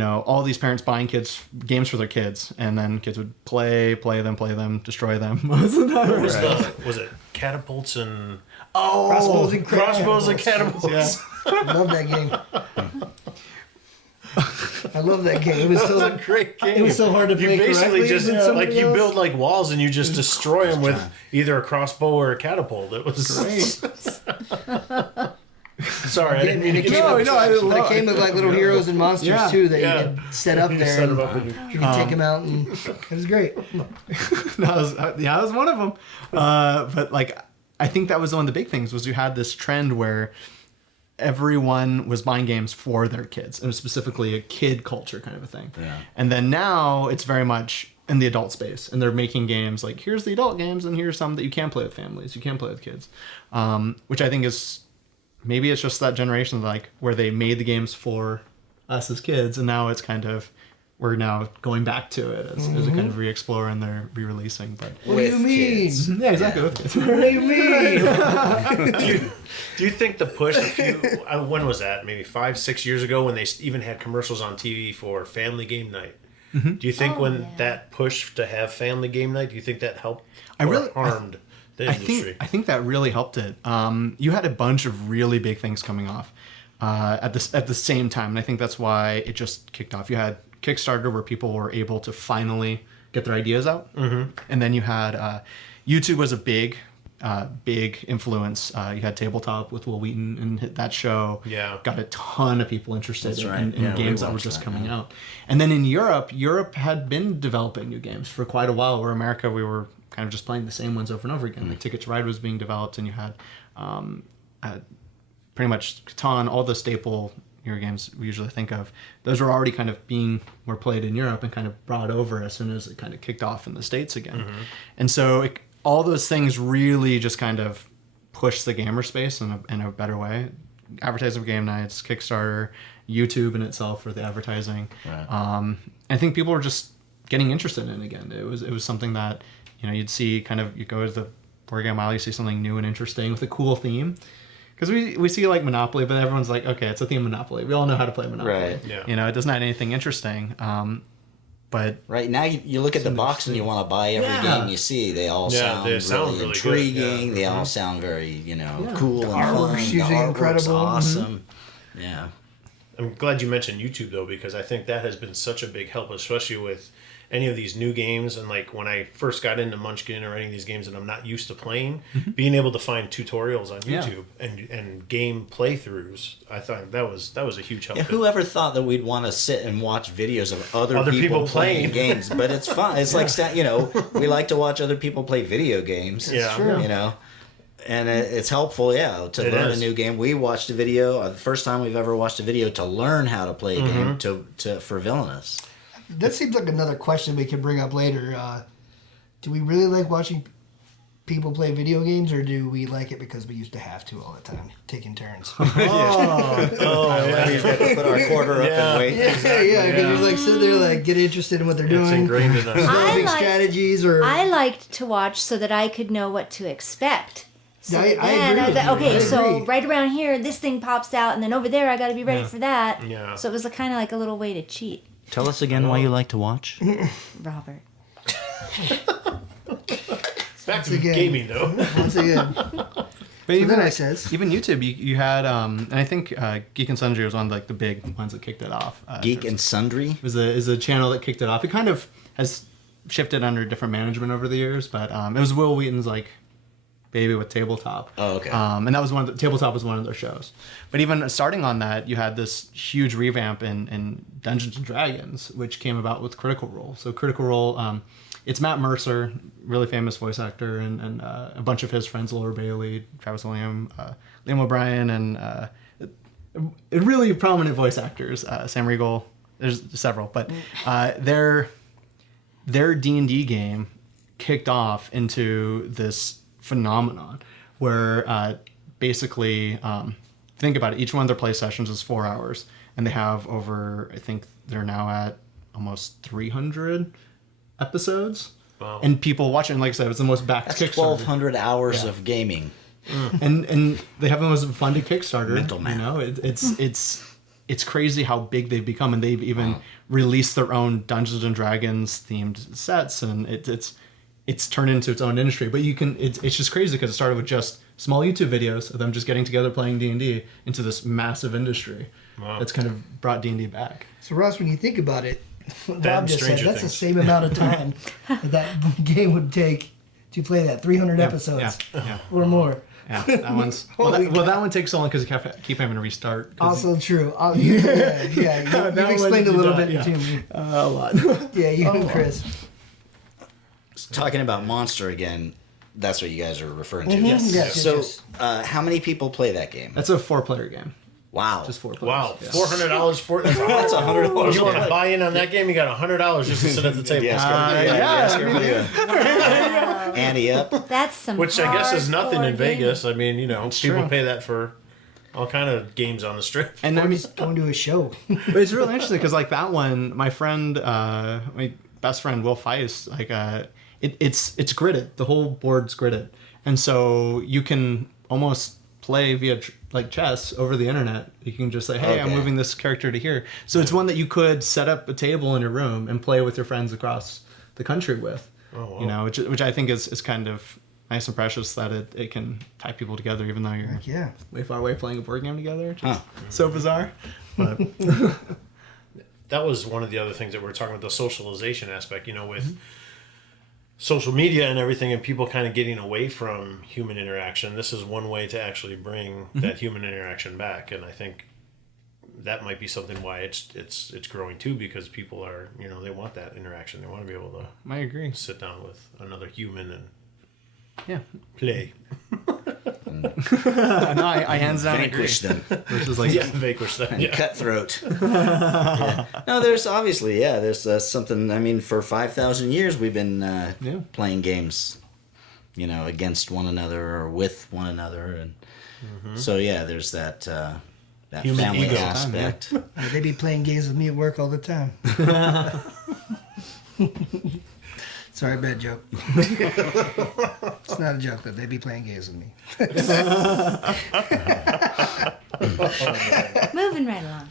all these parents buying games for their kids, and then kids would play them, destroy them. Wasn't that right? Was it catapults and Crossbows and crossbows and catapults? Yeah. I love that game. I love that game. It was That was so a great game. It was so hard to You play basically correctly just than somebody you else. build like walls and you just destroy them with either a crossbow or a catapult. It was great. Sorry, I didn't mean to And it get came, you with, I it came with like little heroes and monsters Yeah. too that Yeah. you could set up there. set and them up and you could take them out, and it was great. that was one of them. But like, I think that was one of the big things was you had this trend where everyone was buying games for their kids. It was specifically a kid culture kind of a thing. Yeah. And then now it's very much in the adult space, and they're making games like, here's the adult games, and here's some that you can play with families, you can play with kids, which I think is maybe it's just that generation like where they made the games for us as kids, and now it's kind of we're now going back to it as a kind of re-explore, and they're re-releasing. But What do you mean? yeah, exactly. With kids. What do you mean? Do you think the push when was that? Maybe 5-6 years ago when they even had commercials on TV for family game night. Do you think that push to have family game night, do you think that helped or harmed the industry? I think that really helped it. You had a bunch of really big things coming off at the same time, and I think that's why it just kicked off. You had Kickstarter, where people were able to finally get their ideas out, and then you had YouTube was a big influence. You had Tabletop with Will Wheaton, and that show got a ton of people interested in games that were just coming out. And then in Europe had been developing new games for quite a while, where America, we were kind of just playing the same ones over and over again. Like Ticket to Ride was being developed, and you had pretty much Catan, all the staple Euro games we usually think of. Those were already kind of were played in Europe and kind of brought over as soon as it kind of kicked off in the States again. And so all those things really just kind of pushed the gamer space in a better way. Advertising for game nights, Kickstarter, YouTube in itself for the advertising. Right. I think people were just getting interested in it again. It was something that you'd see you go to the board game aisle, you see something new and interesting with a cool theme. Because we see like Monopoly, but everyone's like, okay, it's a theme Monopoly. We all know how to play Monopoly. Right. Yeah. It doesn't have anything interesting. But right now you look at the box and you want to buy every game you see. They all sound really intriguing. Good. They all sound very cool and artwork's fun. The usually artwork's incredible. awesome. Yeah. I'm glad you mentioned YouTube though, because I think that has been such a big help, especially with any of these new games. And like when I first got into Munchkin or any of these games that I'm not used to playing, being able to find tutorials on YouTube and game playthroughs, I thought that was a huge help. Yeah, whoever thought that we'd want to sit and watch videos of other people playing games? But it's fun. It's like we like to watch other people play video games. Yeah, true. And it's helpful, to learn a new game. We watched a video, the first time we've ever watched a video to learn how to play a game for Villainous. That seems like another question we could bring up later. Do we really like watching people play video games, or do we like it because we used to have to all the time, taking turns? He's got to put our quarter up and wait. Yeah, because you sit there, get interested in what they're doing. It's ingrained in us. Developing strategies, or I liked to watch so that I could know what to expect. So I then agree with you. okay, I so agree. right around here, this thing pops out, and then over there, I got to be ready for that. Yeah. So it was kind of like a little way to cheat, Tell us again why you like to watch. Robert. Back to again. gaming though. once again. But then I says, even YouTube, you had, and I think Geek and Sundry was one of the big ones that kicked it off. Geek and Sundry? is a channel that kicked it off. It kind of has shifted under different management over the years, but it was Will Wheaton's baby with Tabletop. Oh, okay. And that was Tabletop was one of their shows. But even starting on that, you had this huge revamp in Dungeons and Dragons, which came about with Critical Role. So Critical Role, it's Matt Mercer, really famous voice actor, and a bunch of his friends, Laura Bailey, Travis William, Liam O'Brien, and really prominent voice actors, Sam Riegel. There's several, but their D&D game kicked off into this phenomenon where basically think about it, each one of their play sessions is 4 hours, and they have over, I think they're now at almost 300 episodes. Wow. and people watch it. And like I said, it was the most backed That's Kickstarter. 1,200 hours of gaming. And they have the most funded Kickstarter. Mental math. You know, it's crazy how big they've become, and they've even released their own Dungeons and Dragons themed sets, and it's turned into its own industry. But it's just crazy because it started with just small YouTube videos of them just getting together playing D&D into this massive industry that's kind of brought D&D back. So Ross, when you think about it, what Bob just said, Stranger that's Things. the same amount of time that game would take to play that 300 episodes Yeah. or more. Yeah, that one's that one takes so long because you keep having to restart. Also true. You explained a little bit to me. A lot. Yeah, you and Chris. Talking about Monster again, that's what you guys are referring to. Yes, So, yes. How many people play that game? That's a 4-player game. Wow. Just 4 players. Wow, Yeah. $400 for it. That's $100. You want to buy in on that game? You got $100 just to sit at the table. Ante up. That's some. Which I guess is nothing in hardcore Vegas. I mean, you know, people true. pay that for all kind of games on the strip. And I mean, Going to a show. but it's really interesting because like that one, my friend, my best friend Will Feist, like it's gridded. The whole board's gridded, and so you can almost play via like chess over the internet. You can just say, "Hey, I'm Okay. moving this character to here." So it's one that you could set up a table in your room and play with your friends across the country with. Oh, wow. You know, which I think is kind of nice and precious that it can tie people together, even though you're Yeah. way far away playing a board game together. Which is so bizarre. But That was one of the other things that we were talking about, the socialization aspect, you know, with social media and everything, and people kind of getting away from human interaction. This is one way to actually bring that human interaction back, and I think that might be something why it's growing too, because people are, you know, they want that interaction. They want to be able to I agree. sit down with another human and Yeah. play. No, I hands down Vanquish agree. them. Versus like Vanquish that. Yeah. Cutthroat. Yeah. No, there's obviously, there's something. I mean, for 5,000 years we've been playing games, you know, against one another or with one another, and so there's that Human family ego. aspect. They be playing games with me at work all the time. Sorry, bad joke. It's not a joke, though. They be playing games with me. Moving right along.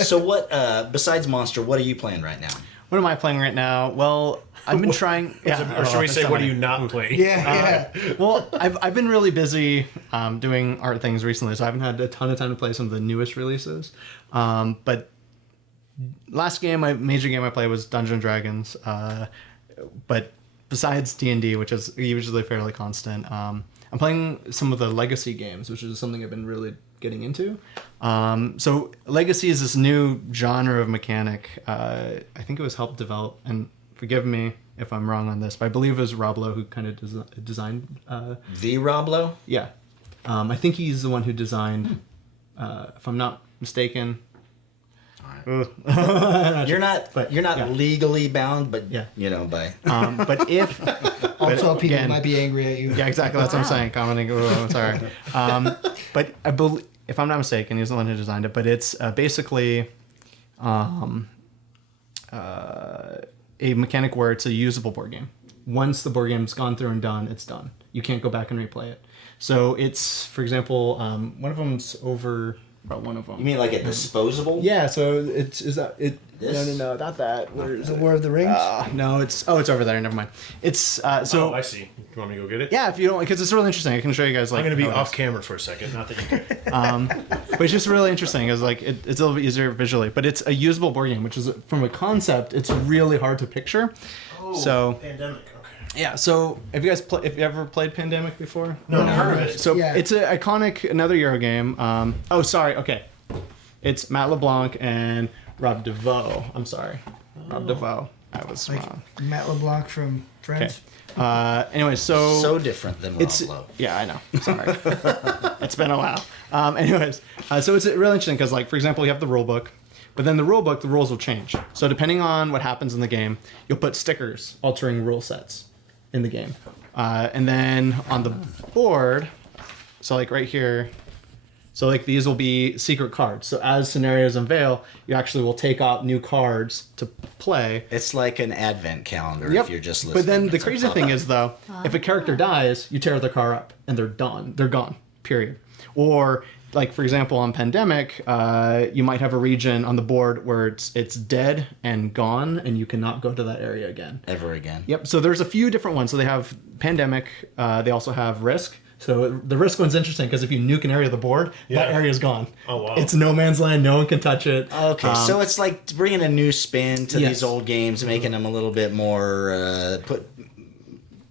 So what? Besides Monster, what are you playing right now? what am I playing right now? Well, I've been trying. Or should we say, what are you not playing? Yeah. Well, I've been really busy doing art things recently, so I haven't had a ton of time to play some of the newest releases. But last major game I played was Dungeons and Dragons. But besides D&D, which is usually fairly constant, I'm playing some of the Legacy games, which is something I've been really getting into. So Legacy is this new genre of mechanic. I think it was helped develop, and forgive me if I'm wrong on this, but I believe it was Rob Lowe who kind of designed. The Rob Lowe? Yeah, I think he's the one who designed. If I'm not mistaken. You're not yeah. legally bound, but Yeah. you know, by But if Also, people again- might be angry at you. yeah, exactly. That's what I'm saying. Commenting. Oh, sorry. But I believe, if I'm not mistaken, he's the one who designed it. But it's basically a mechanic where it's a usable board game. Once the board game's gone through and done, it's done. You can't go back and replay it. So it's, for example, one of them's over. About one of them. you mean like a disposable? Yeah. So it's This? No, not that. Where is The it? War of the Rings? No, it's over there. Never mind. It's so. Oh, I see. You want me to go get it? Yeah, if you don't, because it's really interesting. I can show you guys. Like, I'm going to be how it off is. camera for a second. Not that you can. But it's just really interesting. It's like it's a little bit easier visually, but it's a usable board game, which is from a concept, it's really hard to picture. So Pandemic. Okay. yeah. So have you guys if you ever played Pandemic before? No, I've heard of it. So Yeah. it's an iconic another Euro game. Oh, sorry. Okay, it's Matt LeBlanc and Rob DeVoe. I'm sorry, Rob DeVoe. That was Like wrong. Matt LeBlanc from Okay. Friends. Anyway, So different than Rob it's Lowe. yeah, I know. Sorry, it's been a while. Anyways, so it's really interesting because, like, for example, you have the rule book, but then the rule book, the rules will change. So depending on what happens in the game, you'll put stickers altering rule sets in the game, and then on the board, so like right here, So like these will be secret cards. So as scenarios unveil, you actually will take out new cards to play. It's like an advent calendar Yep. if you're just listening. But then the crazy thing is though, if a character dies, you tear the card up and they're done. They're gone. Period. Or like for example on Pandemic, you might have a region on the board where it's dead and gone, and you cannot go to that area again. Ever again. Yep. So there's a few different ones. So they have Pandemic. They also have Risk. So the Risk one's interesting because if you nuke an area of the board, that area is gone. Oh, wow. It's no man's land. No one can touch it. Okay, so it's like bringing a new spin to Yes. these old games, making them a little bit more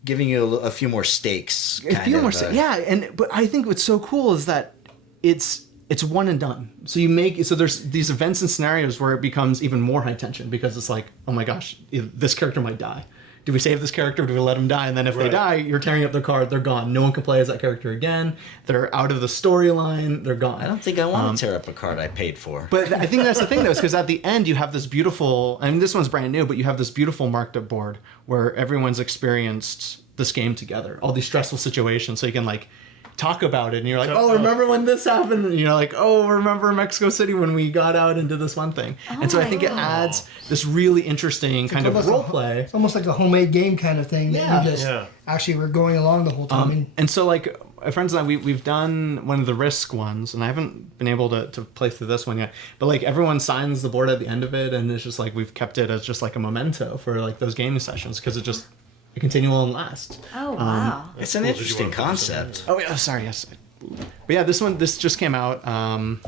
giving you a few more stakes. Yeah, but I think what's so cool is that it's one and done. So there's these events and scenarios where it becomes even more high tension because it's like, oh my gosh, this character might die. Do we save this character or do we let them die? And then if they die, you're tearing up their card, they're gone. No one can play as that character again. They're out of the storyline, they're gone. I don't think I want to tear up a card I paid for. But I think that's the thing, though, is because at the end you have this beautiful, and this one's brand new, but you have this beautiful marked up board where everyone's experienced this game together, all these stressful situations, so you can like talk about it, and you're like, oh, remember when this happened? And you're like, oh, remember Mexico City when we got out and did this one thing. And so I think it adds this really interesting kind of role play. It's almost like a homemade game kind of thing. Yeah. That you just actually were going along the whole time. And so like my friends and I, we've done one of the Risk ones, and I haven't been able to play through this one yet, but like everyone signs the board at the end of it, and it's just like we've kept it as just like a memento for like those gaming sessions because it continual and last. Oh, wow. It's an interesting concept. Oh, yeah, sorry, yes. But yeah, this just came out. I'm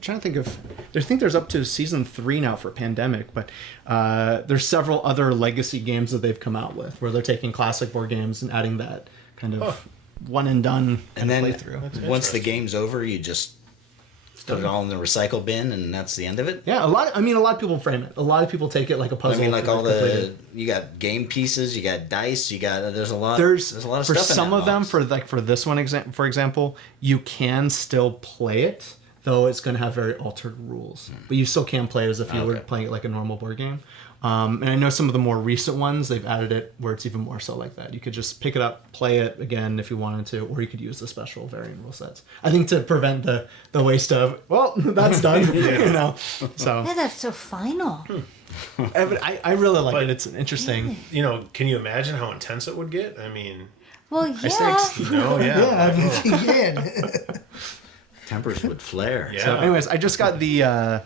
trying to think of. I think there's up to season 3 now for Pandemic, but there's several other legacy games that they've come out with where they're taking classic board games and adding that kind of one and done And then playthrough. once the game's over, you just put it all in the recycle bin, and that's the end of it. Yeah, a lot of people frame it. A lot of people take it like a puzzle. I mean, like to all complete the it. you got game pieces, you got dice, you got there's a lot. There's a lot of for stuff. some in of that them box. for this one for example, you can still play it, though it's going to have very altered rules. But you still can play it as if you were playing it like a normal board game. And I know some of the more recent ones, they've added it where it's even more so like that. You could just pick it up, play it again if you wanted to, or you could use the special variant rule sets. I think to prevent the waste of, well, that's done, you know. So Yeah, that's so final. I really like it. It's an interesting. You know, can you imagine how intense it would get? I mean, Well, yeah. no, Yeah, I mean, you can. Tempers would flare. Yeah. So, anyways, I just got the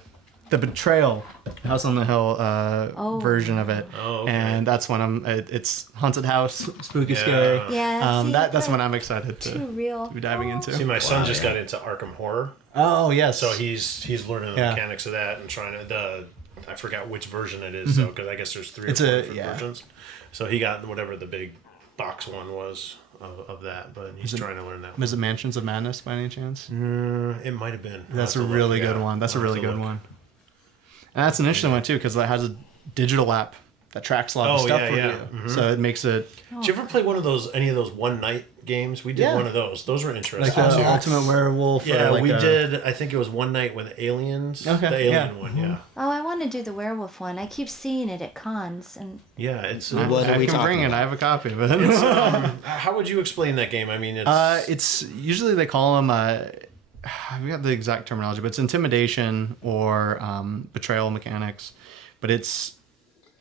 Betrayal House on the Hill version of it, okay. and that's when it's haunted house, spooky, Yeah. scary. Yeah, see, that's but when I'm excited Too to real. be diving into. See, my son just got into Arkham Horror, Oh yes. so he's learning the Yeah. mechanics of that and trying to I forgot which version it is, though, because I guess there's 3 or It's 4 a- different yeah. versions. So he got whatever the big box one was of that, but he's trying to learn that. Was it Mansions of Madness by any chance? It might have been. That's a I'll have to really look, good yeah. one. That's a I'll have really to good look. one. And that's an interesting one too because it has a digital app that tracks a lot of Oh, stuff yeah, for yeah. you. Mhm. So it makes it Did you ever play any of those one night games? We did Yeah. one of those. Those were interesting. like the too. Ultimate Werewolf. Yeah, or like we a- did. I think it was one night with aliens. Okay, The alien yeah. one, yeah. Oh, I want to do the werewolf one. I keep seeing it at cons, and Yeah, it's. What are I we can bring talking it. about? I have a copy of it. How would you explain that game? I mean, It's usually they call them. We have the exact terminology, but it's intimidation or betrayal mechanics. But it's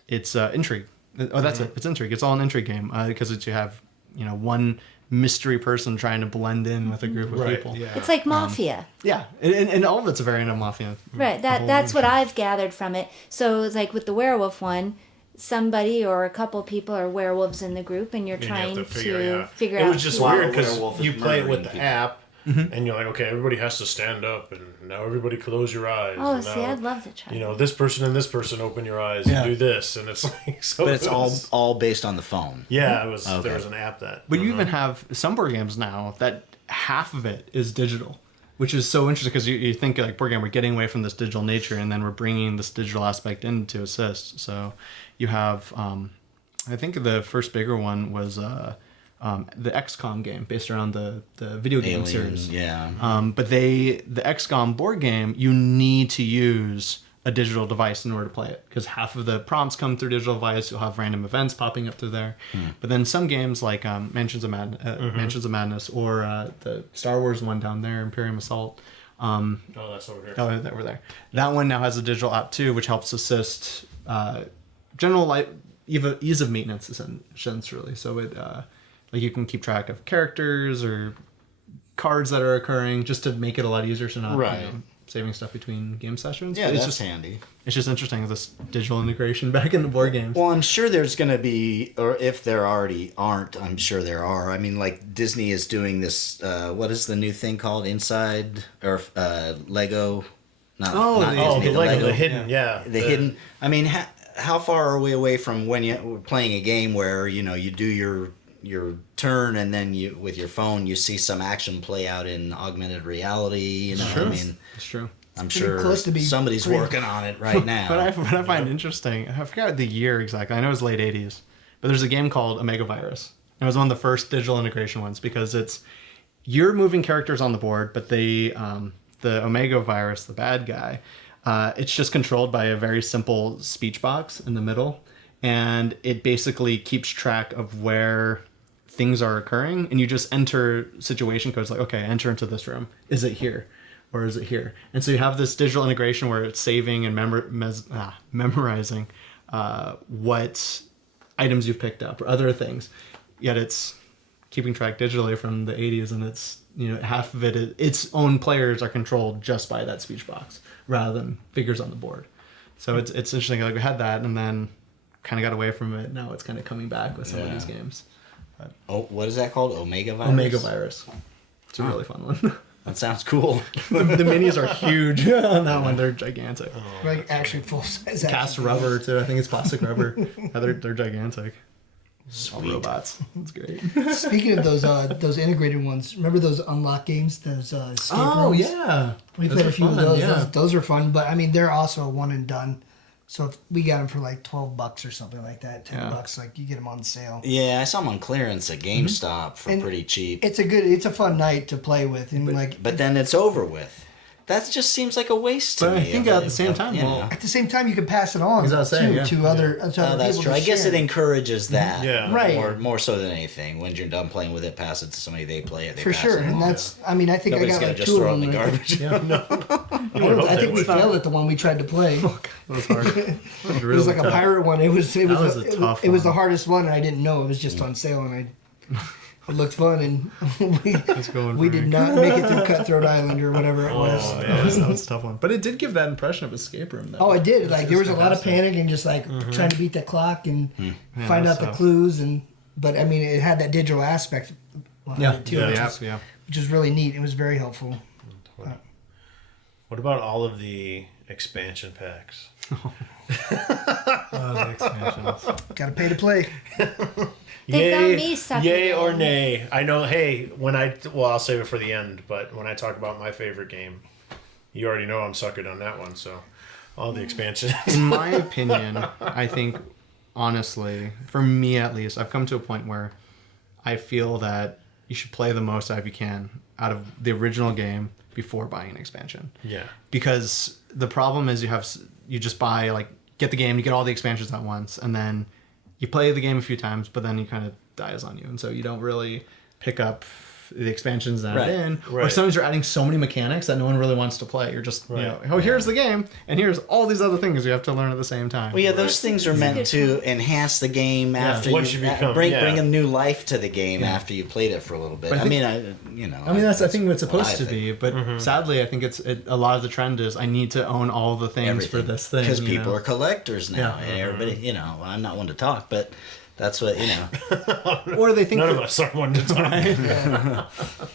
intrigue. Oh, that's it. It's intrigue. It's all an intrigue game because you have one mystery person trying to blend in with a group of right. people. Yeah. it's like Mafia. Yeah, and all of it's a variant of Mafia. Right. That's what I've gathered from it. So it's like with the werewolf one, somebody or a couple people are werewolves in the group, and you're And you trying have to figure out. It was just who- While weird the because werewolf is you play it with murdering the people. app, Mm-hmm. and you're like, okay, everybody has to stand up, and now everybody close your eyes. Oh, and see, now, I'd love to try. this person and this person open your eyes Yeah. and do this, and it's like so. But it's it was- all based on the phone. Yeah, it was. Okay. There was an app that. But you even have some board games now that half of it is digital, which is so interesting because you think like board game, we're getting away from this digital nature, and then we're bringing this digital aspect in to assist. So you have, I think the first bigger one was the XCOM game based around the video game Alien, series. yeah. But the XCOM board game, you need to use a digital device in order to play it, because half of the prompts come through digital device. You'll have random events popping up through there. But then some games like Mansions of Madness, or the Star Wars one down there, Imperium Assault. Oh, that's over here. Oh, that we're there. That one now has a digital app too, which helps assist general ease of maintenance essentially. So it like you can keep track of characters or cards that are occurring, just to make it a lot easier, so not saving stuff between game sessions. Yeah, But that's it's just handy. It's just interesting, this digital integration back in the board games. Well, I'm sure there's going to be, or if there already aren't, I'm sure there are. I mean, like Disney is doing this. What is the new thing called? Inside or Lego? Not Disney, the Lego, the hidden, the hidden. I mean, how far are we away from when you're playing a game where you do your turn and then you with your phone you see some action play out in augmented reality? True. I mean, It's true. I'm pretty sure close to be somebody's pretty- working on it right now. What I find interesting, I forgot the year exactly. I know it was late 80s. But there's a game called Omega Virus. It was one of the first digital integration ones, because you're moving characters on the board, but the Omega Virus, the bad guy, it's just controlled by a very simple speech box in the middle. And it basically keeps track of where things are occurring, and you just enter situation codes like, okay, enter into this room. Is it here? Or is it here? And so you have this digital integration where it's saving and memorizing what items you've picked up or other things. Yet it's keeping track digitally from the 80s, and it's half of it, its own players are controlled just by that speech box rather than figures on the board. So it's interesting. Like, we had that, and then kind of got away from it. Now it's kind of coming back with some of these games. Oh, what is that called? Omega Virus? Omega Virus. It's a really fun one. That sounds cool. the minis are huge on that one. They're gigantic. Like actually full size. Cast rubber too. I think it's plastic rubber. Yeah, they're gigantic. All robots. It's great. Speaking of those integrated ones, remember those unlock games? Those escape Oh rooms? yeah, We Those played are a few fun, of those. Yeah. Those are fun, but I mean they're also a one and done. So if we got them for like $12 or something like that, $10, like you get them on sale. Yeah, I saw them on clearance at GameStop for And pretty cheap. It's a fun night to play with, and But then it's over with. That just seems like a waste to But me. I think at the same time, at the same time you can pass it on As I was saying, yeah. to other Oh, people. that's true. I guess it encourages that. Yeah. Right. More so than anything. When you're done playing with it, pass it to somebody. They play it. They for pass sure, it and on. that's. I mean, I think Nobody's I got gonna like just two throw of it in them. the garbage. I think we failed at the one we tried to play. That was hard. That was It really was like a tough. pirate one. It was was a tough it was the one. hardest one, and I didn't know it was just on sale, and it looked fun, and we did not make it through Cutthroat Island or whatever it was. That was a tough one. But it did give that impression of escape room. Though. Oh, it did. Like there was a lot of panic and just like trying to beat the clock and find that out the was tough. clues, but I mean it had that digital aspect. behind it, too, Yeah, which the was- app, yeah. which was really neat. It was very helpful. What about all of the expansion packs? The expansions. Got to pay to play. They got me sucking Yay or in. nay? I know. Hey, I'll save it for the end. But when I talk about my favorite game, you already know I'm suckered on that one. So, all the expansions. In my opinion, I think, honestly, for me at least, I've come to a point where I feel that you should play the most out you can out of the original game before buying an expansion. Yeah. Because the problem is you just buy, like, get the game, you get all the expansions at once, and then you play the game a few times, but then it kind of dies on you. And so you don't really pick up the expansions that Right. are in. Or Right. sometimes you're adding so many mechanics that no one really wants to play. You're just, here's the game, and here's all these other things you have to learn at the same time. Well, yeah, those things are meant to enhance the game after once you become- bring yeah. a new life to the game after you played it for a little bit. But I I think- mean, I think what's what I supposed to think. be, but sadly, I think a lot of the trend is I need to own all the things for this thing. because you people know? are collectors now, Yeah. and everybody. I'm not one to talk, but that's what or they think None that- of us are one to talk.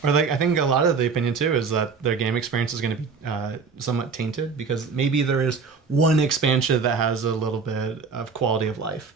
Or like I think a lot of the opinion too is that their game experience is going to be somewhat tainted because maybe there is one expansion that has a little bit of quality of life,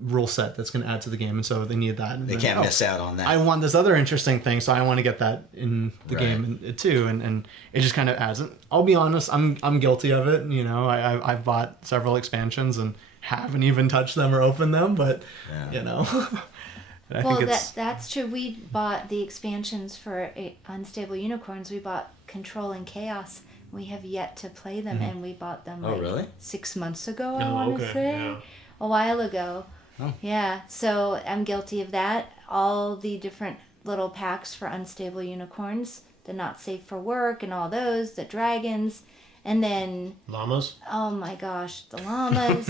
rule set that's going to add to the game, and so they need that. And they then, can't miss out on that. I want this other interesting thing, so I want to get that in the Right. game too, and it just kind of adds. I'll be honest, I'm guilty of it. I've bought several expansions and haven't even touched them or opened them, but I Well, think it's that's true. We bought the expansions for Unstable Unicorns. We bought Control and Chaos We have yet to play them, and we bought them like really? 6 months ago, I Oh, want to okay, say. yeah. A while ago. Oh. Yeah, so I'm guilty of that. All the different little packs for unstable unicorns, the not safe for work and all those, the dragons, and then, Llamas? oh my gosh, the llamas.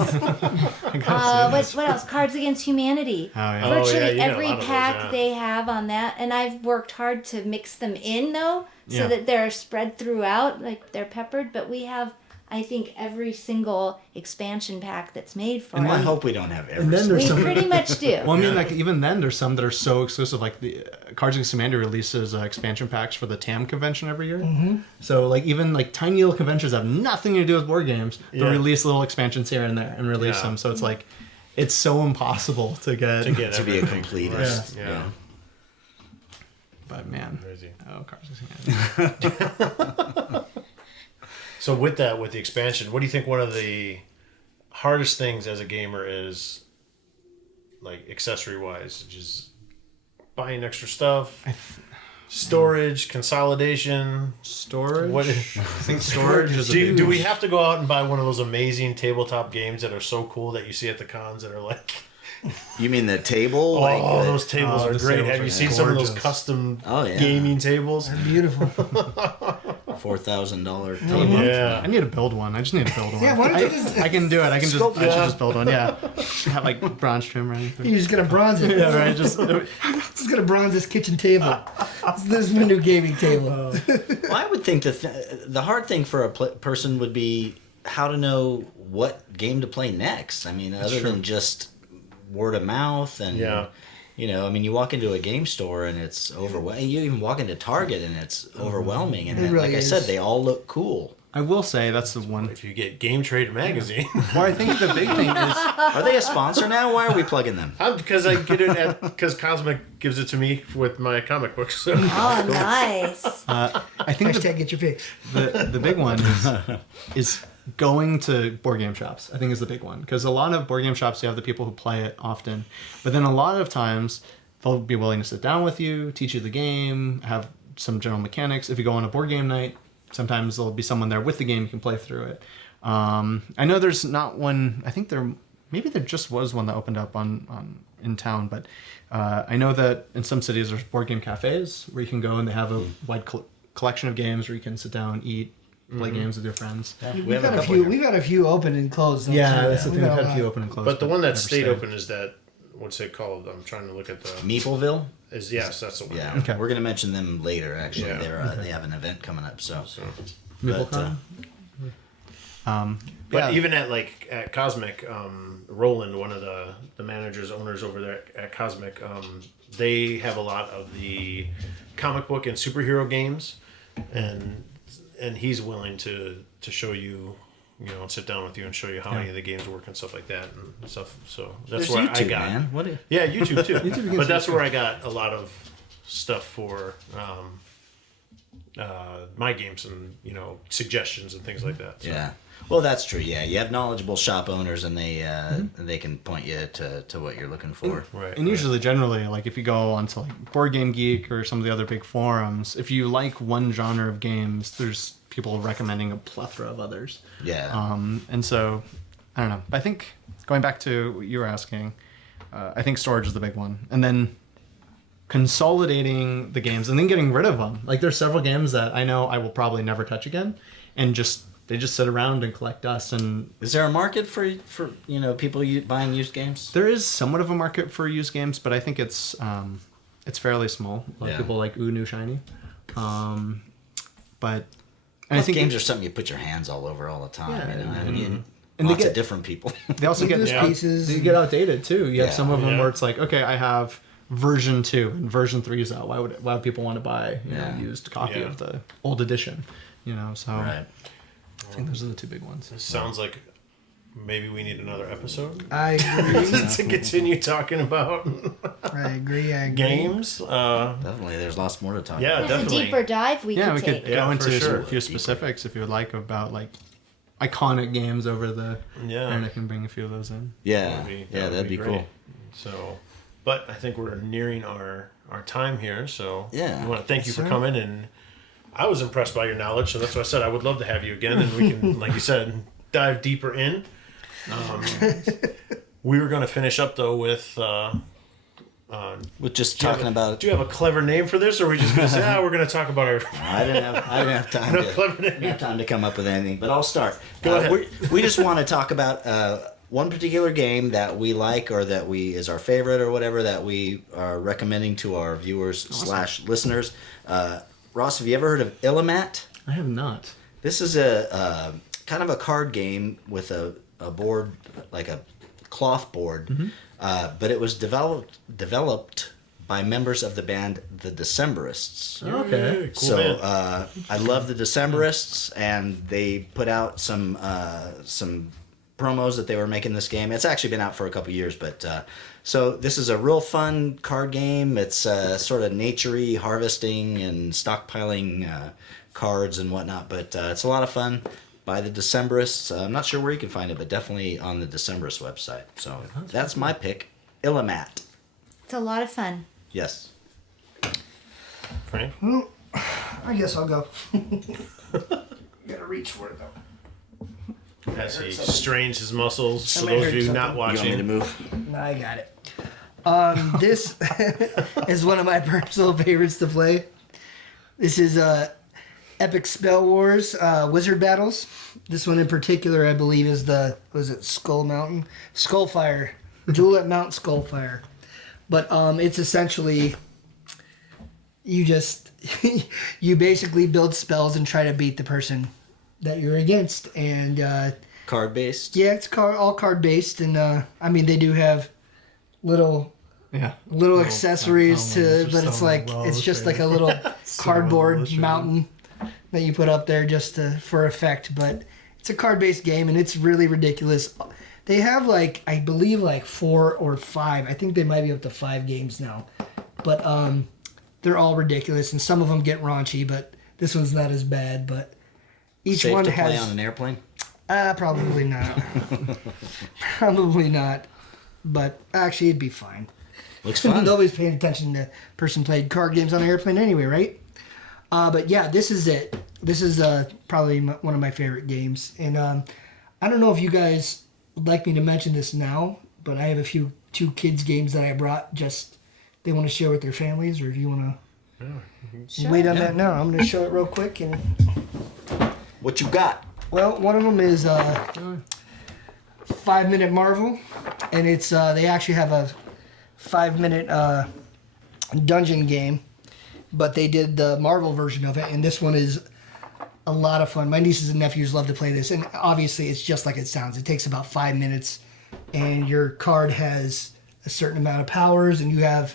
What else? Cards Against Humanity. Oh, yeah. Virtually you got a every lot of those, pack yeah. they have on that, and I've worked hard to mix them in though, so Yeah. that they're spread throughout, like they're peppered. But we have, I think, every single expansion pack that's made for I it. hope we don't have every And then single- there's We some. pretty much do. Well, I mean, like even then, there's some that are so exclusive. Like the Cards Against Humanity releases expansion packs for the TAM convention every year. Mm-hmm. So like even like tiny little conventions that have nothing to do with board games, they'll Yeah. release little expansions here and there and release Yeah. them. So it's like it's so impossible to get. To get to be a everything. completist. Right. Yeah. But man, Crazy. oh, Cards Against Humanity. So with that, with the expansion, what do you think one of the hardest things as a gamer is, like accessory wise? Just buying extra stuff, storage, consolidation. Storage. What? I think storage is a big Do we have to go out and buy one of those amazing tabletop games that are so cool that you see at the cons that are like, You mean the table? oh, those tables Oh, are those great. tables Have are you seen some of those gorgeous. custom Oh, yeah. gaming tables? Beautiful. $4,000 table. I Yeah. need to build one. I just need to build one. Yeah, why don't you just I can do it. I can just. sculpt I it. should just build one. Yeah, have like bronze trim or anything. You're just gonna bronze it. Yeah, right. Just Just gonna bronze this kitchen table. This is my new gaming table. Well, I would think the hard thing for a person would be how to know what game to play next. I mean, other than just word of mouth and Yeah. you know, I mean, you walk into a game store and it's overwhelming. You even walk into Target and it's overwhelming. And It then, really like I is. said, they all look cool. I will say that's the one. If you get Game Trade magazine, Or I think the big thing is Are they a sponsor now? Why are we plugging them? because I get it because Cosmic gives it to me with my comic books. So. Oh, nice. I think Hashtag get your fix. the big one is going to board game shops. I think is the big one because a lot of board game shops you have the people who play it often, but then a lot of times they'll be willing to sit down with you, teach you the game, have some general mechanics. If you go on a board game night, sometimes there'll be someone there with the game you can play through it. I know there's not one. I think there just was one that opened up on in town, but I know that in some cities there's board game cafes where you can go and they have a wide collection of games where you can sit down, eat, play games with your friends. We've got a few. We've got a few open and closed. Yeah, that's the We've thing. We've got a had a few lot. open and closed. But the one that never stayed stayed. open is that, what's it called? I'm trying to look at the. Meepleville? Yes, that's the one. Yeah. Okay. We're going to mention them later, actually. Yeah. They have an event coming up, so. Meeplecon? But Yeah. even at Cosmic, Roland, one of the managers, owners over there at Cosmic, they have a lot of the comic book and superhero games, and he's willing to show you, sit down with you and show you how any of the games work and stuff like that and stuff. So that's There's where YouTube, I got. man. What? Yeah, YouTube too. games But that's are where I got a lot of stuff for my games and suggestions and things like that. So. Yeah. Well, that's true. Yeah, you have knowledgeable shop owners, and they can point you to what you're looking for. Right. And usually, generally, like if you go onto like Board Game Geek or some of the other big forums, if you like one genre of games, there's people recommending a plethora of others. Yeah. And so, I don't know. I think going back to what you were asking, I think storage is the big one, and then consolidating the games and then getting rid of them. Like there's several games that I know I will probably never touch again, and they just sit around and collect dust. And Is there a market for people buying used games? there is somewhat of a market for used games, but I think it's fairly small. A lot of Yeah. people like new shiny, but and I Most think games are something you put your hands all over all the time. Yeah. I mean, And they lots of get- different people. they also get Loose pieces. They get outdated too. You have Yeah. some of them Yeah. where it's like, okay, I have version 2 and version 3 is out. Why would people want to buy Yeah. a used copy Yeah. of the old edition? So Right. I think those are the two big ones. It sounds like maybe we need another episode I agree. to continue talking about I agree. games. Definitely, there's lots more to talk Yeah, about. There's definitely. a deeper dive we Yeah, could we take. could Yeah, go for into sure. a few specifics if you would like about like iconic games over the. Yeah. And I can bring a few of those in. Yeah, That yeah, would that'd be great. cool. So, but I think we're nearing our time here. So Yeah. we want to thank you Yes, for sir. coming and I was impressed by your knowledge, so that's why I said I would love to have you again, and we can, like you said, dive deeper in. We were going to finish up though with just talking about. Do you have a clever name for this, or are we just going to say, we're going to talk about our? I didn't have time. Didn't have time to come up with anything, but I'll start. Go ahead. We just want to talk about one particular game that we like, or that is our favorite, or whatever, that we are recommending to our viewers / listeners. Ross, have you ever heard of Illimat? I have not. This is a kind of a card game with a board, like a cloth board, but it was developed by members of the band The Decemberists. Okay. Cool, So man. I love The Decemberists, and they put out some promos that they were making this game. It's actually been out for a couple years, but so this is a real fun card game. It's sort of nature-y, harvesting and stockpiling cards and whatnot, but it's a lot of fun. By the Decemberists. I'm not sure where you can find it, but definitely on the Decemberist website. So that's my pick, Illimat. It's a lot of fun. Yes. Frank? Well, I guess I'll go. Gotta reach for it though. As he strains his muscles, for might those hurt of you not You want me to watching. move? I got it. This is one of my personal favorites to play. This is Epic Spell Wars Wizard Battles. This one in particular, I believe, is Skullfire. Duel at Mount Skullfire. But it's essentially you basically build spells and try to beat the person that you're against. And Card based? yeah, it's all card based, and I mean they do have little accessories to, but it's like it's just like a little cardboard mountain that you put up there just for effect. But it's a card-based game, and it's really ridiculous. They have I believe 4 or 5. I think they might be up to 5 games now, but they're all ridiculous, and some of them get raunchy. But this one's not as bad. But each Safe one to has play on an airplane? probably not. Probably not. But actually, it'd be fine. Looks fun. Nobody's paying attention to person played card games on an airplane anyway, right? But yeah, this is it. This is probably one of my favorite games. And I don't know if you guys would like me to mention this now, but I have a few 2 kids games that I brought. Just they want to share with their families, or if you want to wait on that now, I'm going to show it real quick. And What you got? well, one of them is 5 Minute Marvel, and it's they actually have a 5-minute dungeon game, but they did the Marvel version of it, and this one is a lot of fun. My nieces and nephews love to play this, and obviously it's just like it sounds. It takes about 5 minutes, and your card has a certain amount of powers, and you're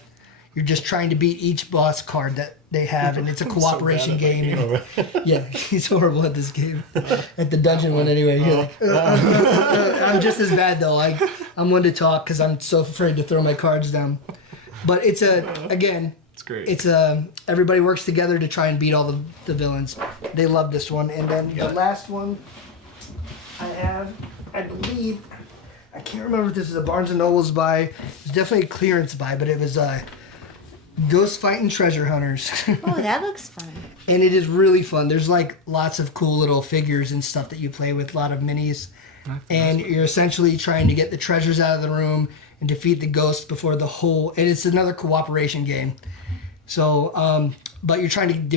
just trying to beat each boss card that they have, and it's a cooperation game. Yeah, he's horrible at this game. At the dungeon one anyway. You're like, I'm just as bad though. I'm one to talk because I'm so afraid to throw my cards down. But it's It's great. it's everybody works together to try and beat all the villains. They love this one. And then the last one I have, I believe, I can't remember if this is a Barnes & Noble's buy. It's definitely a clearance buy, but it was Ghost Fightin Treasure Hunters. Oh, that looks fun. And it is really fun. There's lots of cool little figures and stuff that you play with, a lot of minis. And you're essentially trying to get the treasures out of the room and defeat the ghost before the whole... And it's another cooperation game. So, but you're trying to get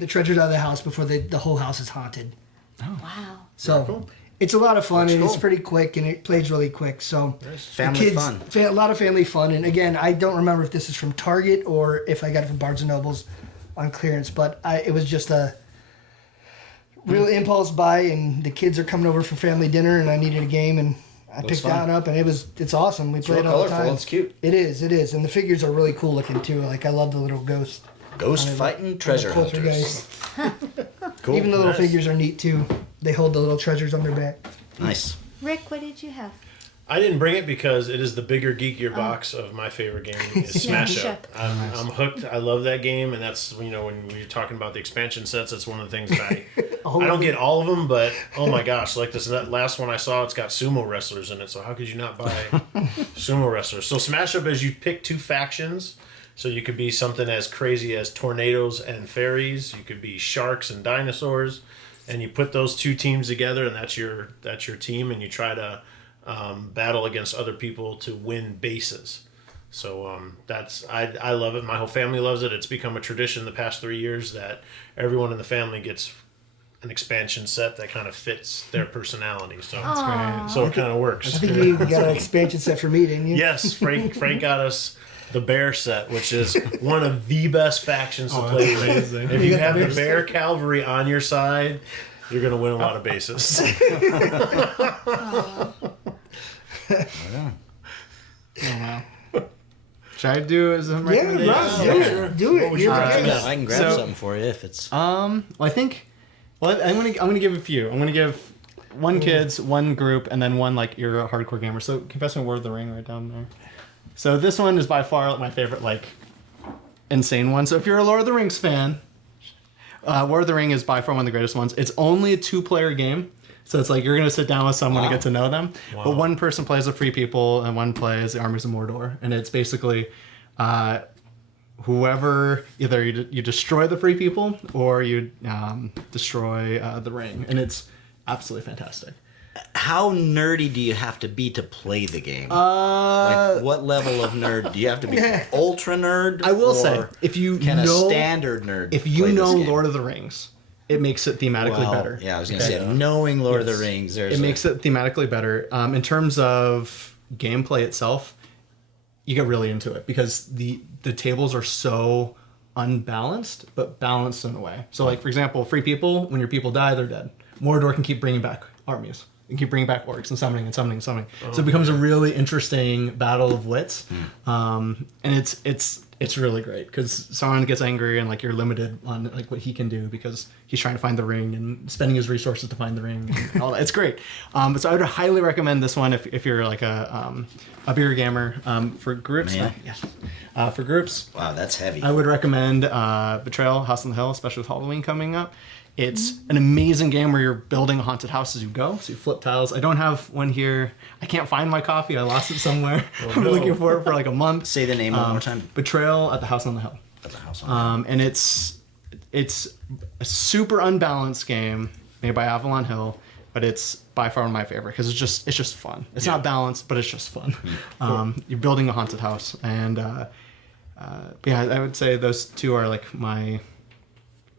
the treasures out of the house before the whole house is haunted. Wow. So it's a lot of fun, and it's pretty quick, and it plays really quick. So Family fun. A lot of family fun. And again, I don't remember if this is from Target or if I got it from Barnes & Noble's on clearance, but it was just a real impulse buy, and the kids are coming over for family dinner, and I needed a game, and I picked that up, and it's awesome. We play it all the time. It's cute. It is, and the figures are really cool looking too. I love the little ghost. Ghost Fightin Treasure Closer, Hunters. guys. Cool. Even the little Nice. figures are neat too. They hold the little treasures on their back. Nice. Rick, what did you have? I didn't bring it because it is the bigger, geekier box of my favorite game is Smash Smash Up. I'm hooked. I love that game, and that's when you're talking about the expansion sets, that's one of the things that I don't get all of them, but oh my gosh, like that last one I saw, it's got sumo wrestlers in it. So how could you not buy sumo wrestlers? So Smash Up is you pick 2 factions. So you could be something as crazy as tornadoes and fairies. You could be sharks and dinosaurs, and you put those two teams together, and that's your team, and you try to battle against other people to win bases. So I love it. My whole family loves it. It's become a tradition the past 3 years that everyone in the family gets an expansion set that kind of fits their personality. So so it kind of works. I think you got an expansion set for me, didn't you? Yes, Frank got us the bear set, which is one of the best factions to play with. If you have the bear cavalry on your side, you're going to win a lot of bases. Oh, wow. Should I do some recommendations? Yeah, do it. You're the I guest. can grab something for you if it's. Well, I think. Well, I'm gonna give a few. I'm gonna give one kids, one group, and then one like you're a hardcore gamer. So confess my Word of the Ring right down there. So this one is by far my favorite, like insane one. So if you're a Lord of the Rings fan, Lord of the Ring is by far one of the greatest ones. It's only a 2-player game. So it's like you're going to sit down with someone to get to know them. Wow. But one person plays the Free People and one plays the Armies of Mordor. And it's basically whoever, either you destroy the Free People or you destroy the ring. And it's absolutely fantastic. How nerdy do you have to be to play the game? Like, what level of nerd do you have to be? Ultra nerd? I will or say, if you can know, a standard nerd if you play know this game? Lord of the Rings, it makes it thematically better. Yeah, I was going to say, knowing Lord of the Rings, it makes it thematically better. In terms of gameplay itself, you get really into it because the tables are so unbalanced, but balanced in a way. So, like, for example, Free People, when your people die, they're dead. Mordor can keep bringing back armies. And keep bringing back orcs and summoning and summoning and summoning. So it becomes a really interesting battle of wits. And it's really great because Sauron gets angry and like you're limited on like what he can do because he's trying to find the ring and spending his resources to find the ring and all that. It's great. So I would highly recommend this one if you're like a bigger gamer. For groups, for groups. Wow, that's heavy. I would recommend Betrayal, House on the Hill, especially with Halloween coming up. It's an amazing game where you're building a haunted house as you go. So you flip tiles. I don't have one here. I can't find my copy. I lost it somewhere. I've been looking for it for like a month. Say the name one more time. Betrayal at the House on the Hill. At the House on the Hill. And it's a super unbalanced game made by Avalon Hill, but it's by far my favorite because it's just fun. It's not balanced, but it's just fun. You're building a haunted house, and I would say those two are like my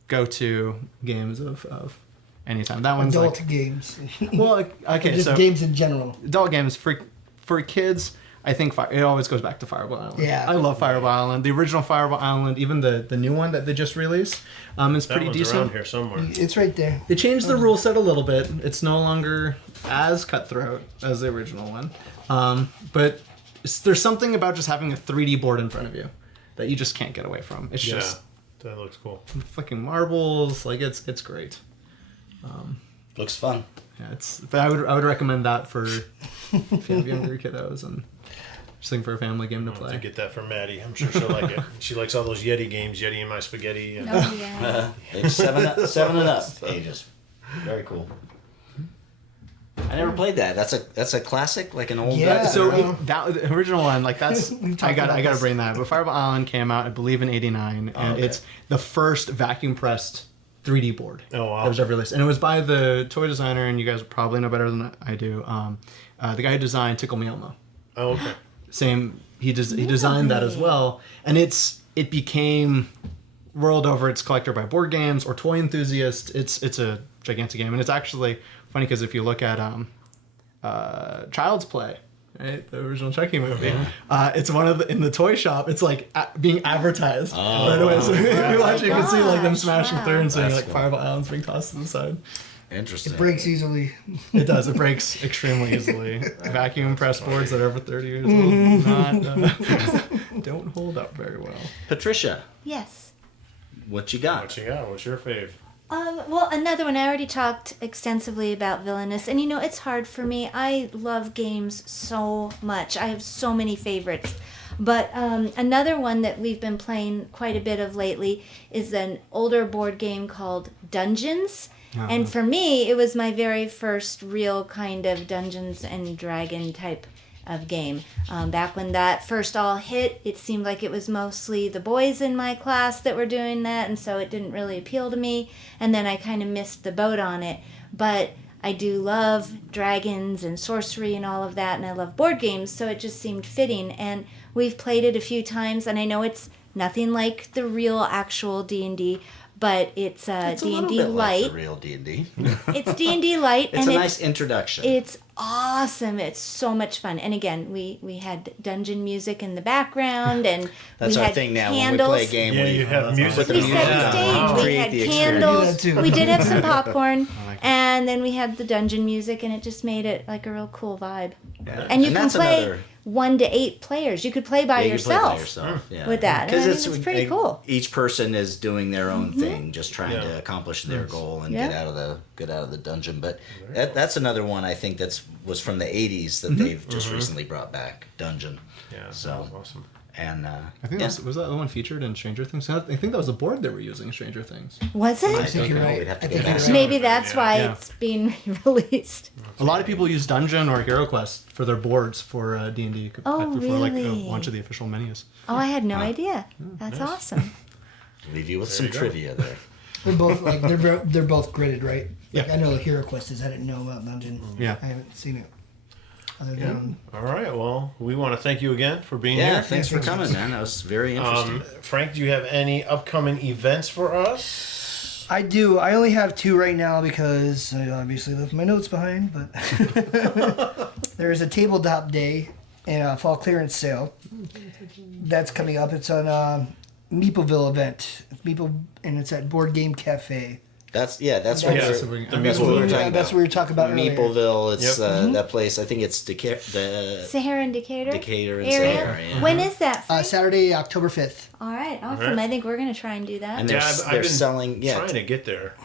go-to games of anytime. That one's adult like games. Well, okay, just so games in general. Adult games for kids. I think it always goes back to Fireball Island. Yeah. I love Fireball Island. The original Fireball Island, even the new one that they just released, is pretty one's decent. around here somewhere. It's right there. They changed the rule set a little bit. It's no longer as cutthroat as the original one, but there's something about just having a 3D board in front of you that you just can't get away from. It's just that looks cool. flicking marbles, like it's great. Looks fun. Yeah, but I would recommend that for if you have younger kiddos and just think for a family game to I'll have play. to get that from Maddie. I'm sure she'll like it. She likes all those Yeti games, Yeti and My Spaghetti. And Oh, yeah. It's 7 and up ages. Very cool. I never played that. That's a classic, like an old. Yeah. So the original one, like that's I got to this. bring that. But Fireball Island came out, I believe, in '89, and it's the first vacuum pressed 3D board wow. that was ever released, and it was by the toy designer, and you guys probably know better than I do. The guy who designed Tickle Me Elmo. Oh, okay. Same. He designed that as well, and it became world over. It's collector by board games or toy enthusiast. It's a gigantic game, and it's actually funny because if you look at Child's Play, right, the original Chucky movie, it's one of in the toy shop. It's like being advertised right away. So if you watch, you can see like them smashing through and seeing like Fireball Islands being tossed to the side. Interesting. It breaks easily. It does. It breaks extremely easily. Vacuum press boards that are over 30 years old don't hold up very well. Patricia, Yes. what you got? What you got? What's your fave? Well, another one. I already talked extensively about Villainous, and it's hard for me. I love games so much. I have so many favorites. But another one that we've been playing quite a bit of lately is an older board game called Dungeons. And for me, it was my very first real kind of Dungeons and Dragon type of game. Back when that first all hit, it seemed like it was mostly the boys in my class that were doing that, and so it didn't really appeal to me. And then I kind of missed the boat on it. But I do love dragons and sorcery and all of that, and I love board games, so it just seemed fitting. And we've played it a few times, and I know it's nothing like the real actual D&D, but it's D&D light. Like the real D&D. It's D&D light, It's and a nice introduction. it's awesome. It's so much fun. And again, we had dungeon music in the background, and That's we our had thing now. candles. When we play a game, Yeah, we you have music. put the We music set the on. stage. We Create had the candles. experience. Do that too. We did have some popcorn, and then we had the dungeon music, and it just made it like a real cool vibe. Yeah. And you can that's play another- 1 to 8 players. You could play by Yeah, you play by yourself. yourself, yeah. with that. And I Because think it's pretty like, cool. Each person is doing their own thing, just trying Yeah. to accomplish their goal and Yeah. get out of the dungeon. But that's another one I think was from the '80s that they've just recently brought back. Dungeon. Yeah, So- that was awesome. And I think was that the one featured in Stranger Things? I think that was the board they were using in Stranger Things. Was it? I think you're right. We'd have to I go think back. you're right. Maybe that's why Yeah. it's being released. A lot of people use Dungeon or HeroQuest for their boards for D&D. Oh, for like a really? bunch of the official menus. Oh, I had no idea. That's awesome. leave you with some you go. trivia there. They're both like they're both gridded, right? Like, Yeah. I know the Hero Quest is. I didn't know about Dungeon. Yeah. I haven't seen it. Other than All right. Well, we want to thank you again for being Yeah, here. thanks for coming, man. That was very interesting. Frank, do you have any upcoming events for us? I do. I only have 2 right now because I obviously left my notes behind. But there's a tabletop day and a fall clearance sale that's coming up. It's on Meepleville event. It's Meeple, and it's at Board Game Cafe. That's what Yeah, we're, the that's what we were Meepleville. talking That's what we were talking about earlier. Meepleville. It's Yep. that place. I think it's the Saharan Decatur? Decatur and area? Sahara. Yeah. When is that? Frank? Saturday, October 5th. All right, awesome. right. I think we're going to try and do that. And Yeah, they're been selling. Yeah, trying to get there.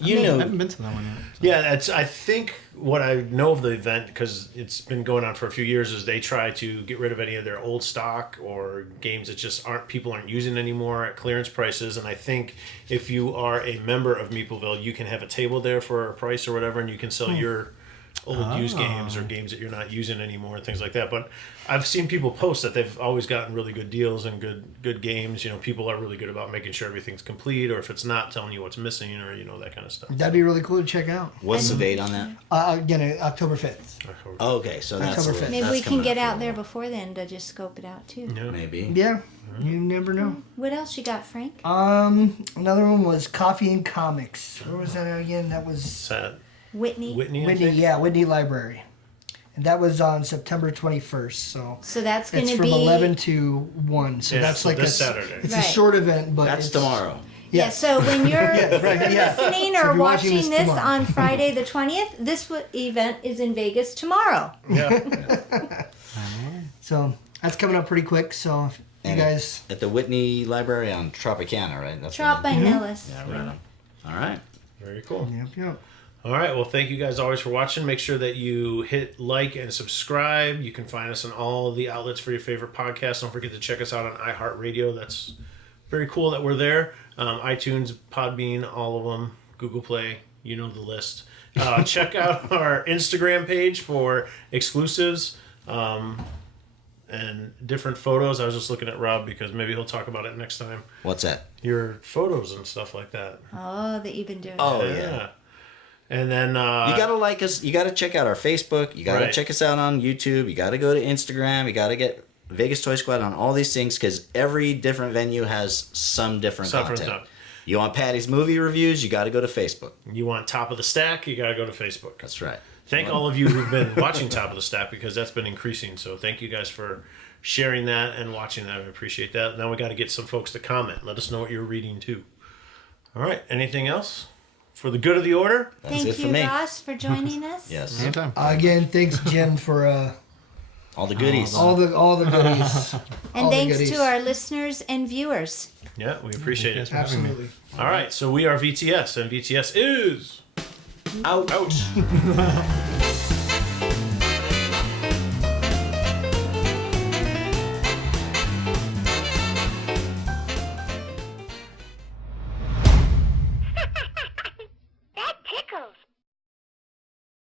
you I know. haven't been to that one yet. Yeah, that's. I think what I know of the event, because it's been going on for a few years, is they try to get rid of any of their old stock or games that just people aren't using anymore at clearance prices. And I think if you are a member of Meepleville, you can have a table there for a price or whatever, and you can sell your old used games or games that you're not using anymore and things like that. But I've seen people post that they've always gotten really good deals and good games. You know, people are really good about making sure everything's complete, or if it's not, telling you what's missing, or that kind of stuff. That'd be really cool to check out. What's the date on that? Again, October 5th. Oh, okay, so that's October 5th. Maybe that's we can coming get up for out a there while. before then to just scope it out too. Yeah. Maybe. Yeah, you never know. What else you got, Frank? Another one was Coffee and Comics. Where was that again? That was Sad. Whitney. Whitney, I Whitney. think? Yeah, Whitney Library, and that was on September 21st. So That's going it's to from be 11 to 1. So Yeah, that's so like this a, Saturday. It's Right. a short event, but That's it's, tomorrow. Yeah, so when you're right, yeah. listening So if or you're watching watching this this tomorrow. on Friday the 20th, this event is in Vegas tomorrow. Yeah. So that's coming up pretty quick. So if you And guys, at the Whitney Library on Tropicana, right? That's Trop by Nellis. Yeah, right on. All right. Very cool. yep. All right. Well, thank you guys always for watching. Make sure that you hit like and subscribe. You can find us on all the outlets for your favorite podcast. Don't forget to check us out on iHeartRadio. That's very cool that we're there. iTunes, Podbean, all of them. Google Play. You know the list. Check out our Instagram page for exclusives and different photos. I was just looking at Rob because maybe he'll talk about it next time. What's that? Your photos and stuff like that. Oh, that you've been doing. Oh, yeah. And then You gotta like us. You gotta check out our Facebook. You gotta Right. check us out on YouTube. You gotta go to Instagram. You gotta get Vegas Toy Squad on all these things because every different venue has some different content. stuff. You want Patty's movie reviews? You gotta go to Facebook. You want top of the stack, you got to go to Facebook. That's right. Thank all of you who've been watching Top of the Stack because that's been increasing. So thank you guys for sharing that and watching that. I appreciate that. Now we got to get some folks to comment. Let us know what you're reading too. All right. Anything else for the good of the order? That's Thank it for you, me. Ross, for joining us. Yes. Anytime. Again, thanks Jim for All the goodies. all the goodies. And all the thanks goodies. to our listeners and viewers. Yeah, we appreciate it. Absolutely. All right. So we are VTS, and VTS is Out. out.